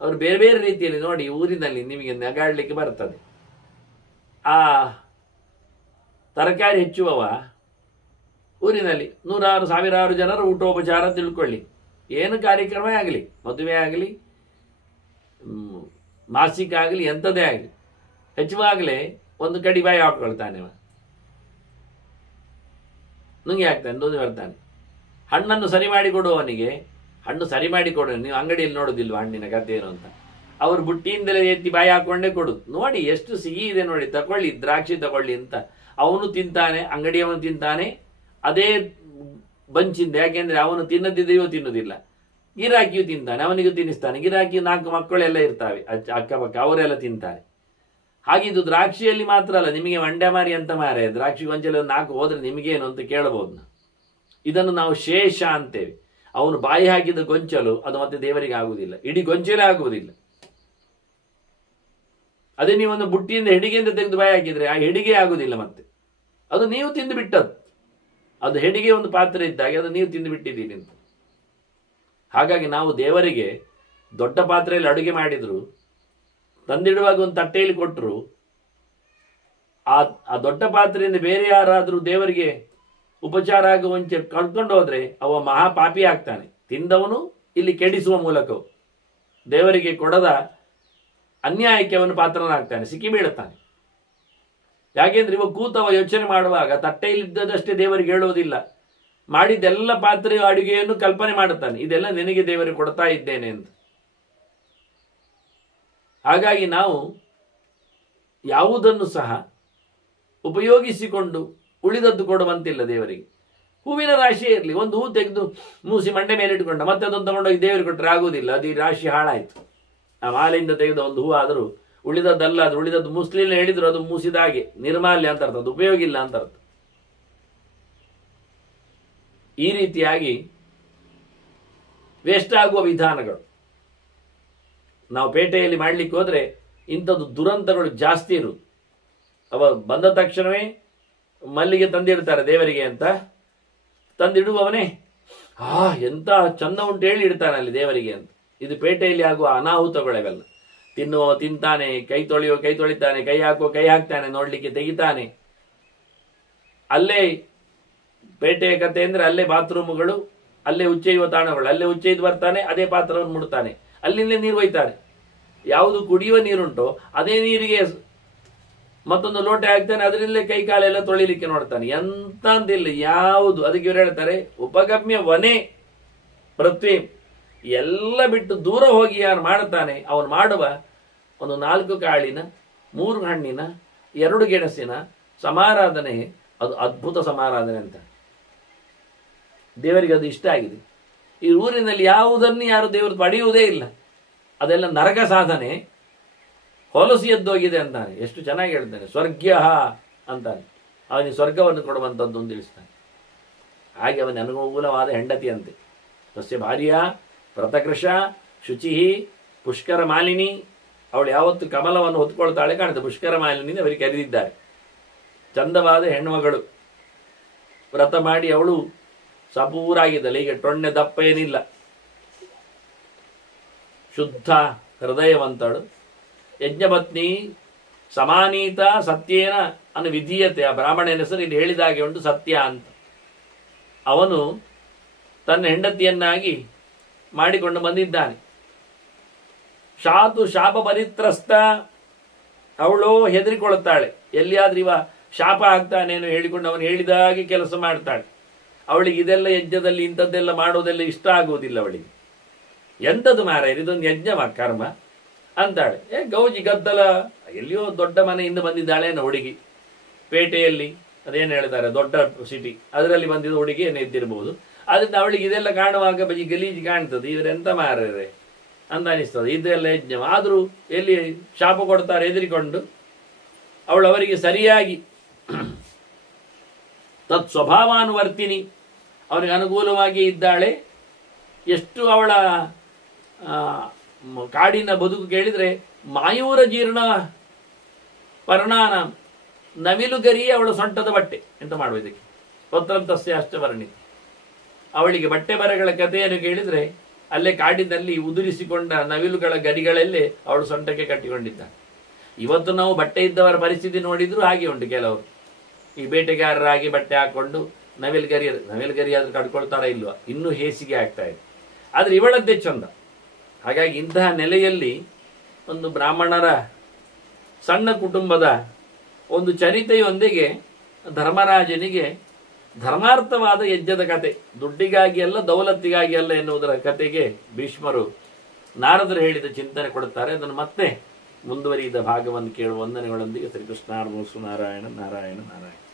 ಅವರು ಬೇರೆ ಬೇರೆ ರೀತಿಯಲ್ಲಿ ನೋಡಿ, ಊರಿನಲ್ಲಿ ನಿಮಗೆ ನಗಾಡಲಿಕ್ಕೆ ಬರ್ತದೆ. ಆ ತರಕಾರಿ ಹೆಚ್ಚುವವ ಊರಿನಲ್ಲಿ 100,000 ಸಾವಿರಾರು ಜನರ ಊಟೋಪಚಾರ ತಿಳ್ಕೊಳ್ಳಿ, ಏನು ಕಾರ್ಯಕ್ರಮ ಆಗಲಿ, ಮದುವೆ ಆಗಲಿ, ಮಾಸಿಕ ಆಗಲಿ, ಎಂಥದೇ ಆಗಲಿ, ಹೆಚ್ಚುವಾಗಲೇ ಒಂದು ಕಡಿ ಬಾಯಿ ಹಾಕೊಳ್ತಾನೆ, ನುಂಗಿ ಹಾಕ್ತಾನೆ, ನುಂಗಿ ಬರ್ತಾನೆ. ಹಣ್ಣನ್ನು ಸರಿ ಮಾಡಿಕೊಡುವವನಿಗೆ ಹಣ್ಣು ಸರಿ ಮಾಡಿಕೊಡುವ, ನೀವು ಅಂಗಡಿಯಲ್ಲಿ ನೋಡೋದಿಲ್ವ ಹಣ್ಣಿನ ಕಥೆ ಏನು ಅಂತ? ಅವ್ರ ಬುಟ್ಟಿಯಿಂದಲೇ ಎತ್ತಿ ಬಾಯಿ ಹಾಕೊಂಡೇ ಕೊಡುದು. ನೋಡಿ ಎಷ್ಟು ಸಿಹಿ ಇದೆ ನೋಡಿ, ತಗೊಳ್ಳಿ ದ್ರಾಕ್ಷಿ ತಗೊಳ್ಳಿ ಅಂತ. ಅವನು ತಿಂತಾನೆ, ಅಂಗಡಿಯವನು ತಿಂತಾನೆ ಅದೇ ಬಂಚಿಂದ. ಯಾಕೆಂದ್ರೆ ಅವನು ತಿನ್ನದಿದೆಯೋ ತಿನ್ನುವುದಿಲ್ಲ, ಗಿರಾಕಿಯು ತಿಂತಾನೆ, ಅವನಿಗೂ ತಿನ್ನಿಸ್ತಾನೆ. ಗಿರಾಕಿ 4 ಮಕ್ಕಳೆಲ್ಲ ಇರ್ತಾವೆ ಅಕ್ಕಪಕ್ಕ, ಅವರೆಲ್ಲ ತಿಂತಾರೆ. ಹಾಗಿದ್ದು ದ್ರಾಕ್ಷಿಯಲ್ಲಿ ಮಾತ್ರ ಅಲ್ಲ, ನಿಮಗೆ ಮಂಡ್ಯ ಮಾರಿ ಅಂತ ಮಾರೆ, ದ್ರಾಕ್ಷಿ ಗೊಂಚಲು 4 ಹೋದ್ರೆ ನಿಮಗೇನು ಅಂತ ಕೇಳಬಹುದು. ಇದನ್ನು ನಾವು ಶೇಷ ಅಂತೇವೆ. ಅವನು ಬಾಯಿ ಹಾಕಿದ ಗೊಂಚಲು ಅದು ಮತ್ತೆ ದೇವರಿಗೆ ಆಗುವುದಿಲ್ಲ, ಇಡೀ ಗೊಂಚಲೇ ಆಗುವುದಿಲ್ಲ. ಅದೇ ನೀವೊಂದು ಬುಟ್ಟಿಯಿಂದ ಹೆಡಿಗೆಯಿಂದ ತೆಗೆದು ಬಾಯಿ ಹಾಕಿದ್ರೆ ಆ ಹೆಡಿಗೆ ಆಗುವುದಿಲ್ಲ, ಮತ್ತೆ ಅದು ನೀವು ತಿಂದು ಬಿಟ್ಟದ್ದು. ಅದು ಹೆಡಿಗೆ ಒಂದು ಪಾತ್ರೆ ಇದ್ದಾಗೆ ಅದು ನೀವು ತಿಂದು ಬಿಟ್ಟಿದ್ದೀರಿ ಅಂತ. ಹಾಗಾಗಿ ನಾವು ದೇವರಿಗೆ ದೊಡ್ಡ ಪಾತ್ರೆಯಲ್ಲಿ ಅಡುಗೆ ಮಾಡಿದ್ರು, ತಂದಿಡುವಾಗ ಒಂದು ತಟ್ಟೆಯಲ್ಲಿ ಕೊಟ್ಟರು, ಆ ದೊಡ್ಡ ಪಾತ್ರೆಯಿಂದ ಬೇರೆ ಯಾರಾದರೂ ದೇವರಿಗೆ ಉಪಚಾರ ಆಗುವಂಚೆ ಕಳ್ಕೊಂಡು ಹೋದ್ರೆ ಅವ ಮಹಾಪಾಪಿ ಆಗ್ತಾನೆ. ತಿಂದವನು ಇಲ್ಲಿ ಕೆಡಿಸುವ ಮೂಲಕವು ದೇವರಿಗೆ ಕೊಡದ ಅನ್ಯಾಯಕ್ಕೆ ಅವನು ಪಾತ್ರನಾಗ್ತಾನೆ, ಸಿಕ್ಕಿ ಬೀಳುತ್ತಾನೆ. ಯಾಕೆಂದ್ರೆ ಇವ ಕೂತವ ಯೋಚನೆ ಮಾಡುವಾಗ ತಟ್ಟೆಯಲ್ಲಿದ್ದದಷ್ಟೇ ದೇವರಿಗೆ ಹೇಳುವುದಿಲ್ಲ, ಮಾಡಿದ್ದೆಲ್ಲ ಪಾತ್ರೆ ಅಡುಗೆಯನ್ನು ಕಲ್ಪನೆ ಮಾಡುತ್ತಾನೆ, ಇದೆಲ್ಲ ನಿನಗೆ ದೇವರಿಗೆ ಕೊಡ್ತಾ ಇದ್ದೇನೆ ಅಂತ. ಹಾಗಾಗಿ ನಾವು ಯಾವುದನ್ನು ಸಹ ಉಪಯೋಗಿಸಿಕೊಂಡು ಉಳಿದದ್ದು ಕೊಡುವಂತಿಲ್ಲ ದೇವರಿಗೆ. ಹೂವಿನ ರಾಶಿ ಇರಲಿ, ಒಂದು ಹೂ ತೆಗೆದು ಮೂಸಿ ಮಂಡೆ ಮೇಲೆ ಇಟ್ಕೊಂಡ ಮತ್ತೆ ಅದನ್ನು ತಗೊಂಡೋಗಿ ದೇವರಿಗೆ ಕೊಟ್ಟರೆ ಆಗುವುದಿಲ್ಲ, ಅದು ಈ ರಾಶಿ ಹಾಳಾಯ್ತು. ಆ ಮಾಲೆಯಿಂದ ತೆಗೆದ ಒಂದು ಹೂ ಆದರೂ ಉಳಿದದ್ದಲ್ಲ, ಅದು ಉಳಿದದ್ದು ಮುಸ್ಲಿಂ ಹೇಳಿದ್ರು ಅದು ಮೂಸಿದ ಹಾಗೆ, ನಿರ್ಮಾಲ್ಯ ಅಂತ ಅರ್ಥ, ಅದು ಉಪಯೋಗ ಇಲ್ಲ ಅಂತ ಅರ್ಥ. ಈ ರೀತಿಯಾಗಿ ವೇಸ್ಟ್ ಆಗುವ ವಿಧಾನಗಳು ನಾವು ಪೇಟೆಯಲ್ಲಿ ಮಾಡ್ಲಿಕ್ಕೆ ಹೋದ್ರೆ ಇಂಥದ್ದು ದುರಂತಗಳು ಜಾಸ್ತಿ ಇರುವುದು. ಅವ ಬಂದ ತಕ್ಷಣವೇ ಮಲ್ಲಿಗೆ ತಂದಿಡ್ತಾರೆ ದೇವರಿಗೆ ಅಂತ, ತಂದಿಡುವವನೇ ಎಂತ ಚಂದ ಉಂಟು ಹೇಳಿ ಇಡ್ತಾನೆ ಅಲ್ಲಿ ದೇವರಿಗೆ ಅಂತ. ಇದು ಪೇಟೆಯಲ್ಲಿ ಆಗುವ ಅನಾಹುತಗಳೆಲ್ಲ. ತಿನ್ನುವ ತಿಂತಾನೆ, ಕೈ ತೊಳೆಯುವ ಕೈ ತೊಳಿತಾನೆ, ಕೈ ಹಾಕುವ ಕೈ ಹಾಕ್ತಾನೆ, ನೋಡ್ಲಿಕ್ಕೆ ತೆಗಿತಾನೆ. ಅಲ್ಲೇ ಪೇಟೆಯ ಕತೆ ಅಂದ್ರೆ ಅಲ್ಲೇ ಬಾತ್ರೂಮ್ಗಳು, ಅಲ್ಲೇ ಉಚ್ಚೆಯುವ ತಾಣಗಳು, ಅಲ್ಲೇ ಉಚ್ಚೆಯ್ದು ಬರ್ತಾನೆ, ಅದೇ ಪಾತ್ರವನ್ನು ಮುಡ್ತಾನೆ, ಅಲ್ಲಿಂದಲೇ ನೀರು ಒಯ್ತಾನೆ. ಯಾವುದು ಕುಡಿಯುವ ನೀರುಂಟೋ ಅದೇ ನೀರಿಗೆ ಮತ್ತೊಂದು ಲೋಟೆ ಹಾಕ್ತಾನೆ, ಅದರಿಂದಲೇ ಕೈ ಕಾಲೆಲ್ಲ ತೊಳಿಲಿಕ್ಕೆ ನೋಡ್ತಾನೆ. ಎಂತ ಅಂತಿಲ್ಲ ಯಾವುದು. ಅದಕ್ಕೆ ಇವರು ಹೇಳ್ತಾರೆ ಉಪಗಮ್ಯ ವನೆ ಪೃಥ್ವಿ, ಎಲ್ಲ ಬಿಟ್ಟು ದೂರ ಹೋಗಿ ಯಾರು ಮಾಡುತ್ತಾನೆ ಅವನು ಮಾಡುವ ಒಂದು 4 ಕಾಳಿನ 3 ಹಣ್ಣಿನ 2 ಗೆಣಸಿನ ಸಮಾರಾಧನೆ, ಅದು ಅದ್ಭುತ ಸಮಾರಾಧನೆ ಅಂತ. ದೇವರಿಗೆ ಅದು ಇಷ್ಟ ಆಗಿದೆ. ಈ ಊರಿನಲ್ಲಿ ಯಾವುದನ್ನು ಯಾರು ದೇವರು ಪಡೆಯುವುದೇ ಇಲ್ಲ, ಅದೆಲ್ಲ ನರಕ ಸಾಧನೆ, ಹೊಲಸು ಎದ್ದೋಗಿದೆ ಅಂತಾನೆ. ಎಷ್ಟು ಚೆನ್ನಾಗಿ ಹೇಳ್ತಾನೆ, ಸ್ವರ್ಗ್ಯ ಅಂತಾನೆ. ಅವನಿಗೆ ಸ್ವರ್ಗವನ್ನು ಕೊಡುವಂಥದ್ದು ಒಂದು ತಿಳಿಸ್ತಾನೆ. ಹಾಗೆ ಅವನ ಅನುಕೂಲವಾದ ಹೆಂಡತಿ ಅಂತೆ. ಸಸ್ಯ ಭಾರ್ಯ ವ್ರತಕೃಷ ಶುಚಿ ಪುಷ್ಕರ ಮಾಲಿನಿ. ಅವಳು ಯಾವತ್ತು ಕಮಲವನ್ನು ಹೊತ್ಕೊಳ್ತಾಳೆ ಕಾಣುತ್ತೆ. ಪುಷ್ಕರ ಮಾಲಿನಿ ಅವರಿಗೆ ಕರೆದಿದ್ದಾರೆ. ಚಂದವಾದ ಹೆಣ್ಮಗಳು, ವ್ರತ ಮಾಡಿ ಅವಳು ಸಪೂರಾಗಿದ್ದಲ್ಲ, ಈಗ ಟೊಣ್ಣೆ ದಪ್ಪ ಏನಿಲ್ಲ, ಶುದ್ಧ ಹೃದಯವಂತಳು. ಯಜ್ಞಪತ್ನಿ ಸಮಾನೀತ ಸತ್ಯೇನ ಅನ್ನೋ ವಿಧೀಯತೆ, ಆ ಬ್ರಾಹ್ಮಣನ ಹೆಸರು ಇಲ್ಲಿ ಹೇಳಿದಾಗೆ ಉಂಟು, ಸತ್ಯ ಅಂತ. ಅವನು ತನ್ನ ಹೆಂಡತಿಯನ್ನಾಗಿ ಮಾಡಿಕೊಂಡು ಬಂದಿದ್ದಾನೆ. ಶಾತು ಶಾಪ ಪರಿತ್ರಸ್ತ, ಅವಳು ಹೆದರಿಕೊಳ್ಳುತ್ತಾಳೆ, ಎಲ್ಲಿಯಾದ್ರೂ ಇವ ಶಾಪ ಆಗ್ತಾನೇನು ಹೇಳಿಕೊಂಡು ಅವನು ಹೇಳಿದಾಗೆ ಕೆಲಸ ಮಾಡ್ತಾಳೆ. ಅವಳಿಗೆ ಇದೆಲ್ಲ ಯಜ್ಞದಲ್ಲಿ ಇಂಥದ್ದೆಲ್ಲ ಮಾಡೋದೆಲ್ಲ ಇಷ್ಟ ಆಗುವುದಿಲ್ಲ ಅವಳಿಗೆ. ಎಂಥದ್ದು ಮಾರಾಯ, ಇದೊಂದು ಯಜ್ಞವ ಕರ್ಮ ಅಂತಾಳೆ. ಗೌಜಿ ಗದ್ದಲ, ಎಲ್ಲಿಯೋ ದೊಡ್ಡ ಮನೆಯಿಂದ ಬಂದಿದ್ದಾಳೆ ಹುಡುಗಿ, ಪೇಟೆಯಲ್ಲಿ ಅದೇನು ಹೇಳ್ತಾರೆ ದೊಡ್ಡ ಸಿಟಿ, ಅದರಲ್ಲಿ ಬಂದಿದ್ದ ಹುಡುಗಿ ಏನು ಇದ್ದಿರಬಹುದು. ಅದರಿಂದ ಅವಳಿಗೆ ಇದೆಲ್ಲ ಕಾಣುವಾಗ ಬಜಿ ಗಲೀಜು ಕಾಣ್ತದೆ, ಇವರೆಂತ ಮಾರ್ರೆ ಅಂತ ಅನಿಸ್ತದೆ. ಇದೆಲ್ಲ ಯಜ್ಞ ಆದರೂ ಎಲ್ಲಿ ಶಾಪ ಕೊಡ್ತಾರೆ ಹೆದರಿಕೊಂಡು. ಅವಳು ಅವರಿಗೆ ಸರಿಯಾಗಿ ತತ್ ಸ್ವಭಾವಾನುವರ್ತಿನಿ, ಅವನಿಗೆ ಅನುಕೂಲವಾಗಿ ಇದ್ದಾಳೆ. ಎಷ್ಟು ಅವಳ ಕಾಡಿನ ಬದುಕು ಕೇಳಿದ್ರೆ, ಮಾಯೂರ ಜೀರ್ಣ ಪರ್ಣಾನ, ನವಿಲುಗರಿ ಅವಳ ಸೊಂಟದ ಬಟ್ಟೆ. ಎಂತ ಮಾಡುವ ಇದಕ್ಕೆ, ಪತ್ರಂತಸ್ಯ ಅಷ್ಟವರ್ಣಿತ. ಅವಳಿಗೆ ಬಟ್ಟೆ ಬರಗಳ ಕಥೆಯನ್ನು ಕೇಳಿದ್ರೆ ಅಲ್ಲೇ ಕಾಡಿನಲ್ಲಿ ಉದುರಿಸಿಕೊಂಡ ನವಿಲುಗಳ ಗರಿಗಳಲ್ಲೇ ಅವಳು ಸೊಂಟಕ್ಕೆ ಕಟ್ಟಿಕೊಂಡಿದ್ದಾಳೆ. ಇವತ್ತು ನಾವು ಬಟ್ಟೆ ಇದ್ದವರ ಪರಿಸ್ಥಿತಿ ನೋಡಿದ್ರು ಹಾಗೆ ಉಂಟು. ಕೆಲವರು ಈ ಬೇಟೆಗಾರರಾಗಿ ಬಟ್ಟೆ ಹಾಕೊಂಡು ನವಿಲುಗರಿ ಆದ್ರೂ ಕಟ್ಕೊಳ್ತಾರ ಇಲ್ವಾ, ಇನ್ನೂ ಹೇಸಿಗೆ ಆಗ್ತಾ ಇದೆ. ಆದ್ರೆ ಇವಳದ್ದೇ ಚಂದ. ಹಾಗಾಗಿ ಇಂತಹ ನೆಲೆಯಲ್ಲಿ ಒಂದು ಬ್ರಾಹ್ಮಣರ ಸಣ್ಣ ಕುಟುಂಬದ ಒಂದು ಚರಿತೆಯೊಂದಿಗೆ ಧರ್ಮರಾಜನಿಗೆ ಧರ್ಮಾರ್ಥವಾದ ಯಜ್ಞದ ಕತೆ, ದುಡ್ಡಿಗಾಗಿ ಅಲ್ಲ ದೌಲತ್ತಿಗಾಗಿ ಅಲ್ಲ ಎನ್ನುವುದರ ಕತೆಗೆ ಭೀಷ್ಮರು ನಾರದರು ಹೇಳಿದ ಚಿಂತನೆ ಕೊಡುತ್ತಾರೆ. ಅದನ್ನು ಮತ್ತೆ ಮುಂದುವರಿದ ಭಾಗವನ್ನು ಕೇಳುವ ವಂದನೆಗಳೊಂದಿಗೆ ಶ್ರೀಕೃಷ್ಣಾರ್ಪಣಮಸ್ತು. ನಾರಾಯಣ ನಾರಾಯಣ ನಾರಾಯಣ.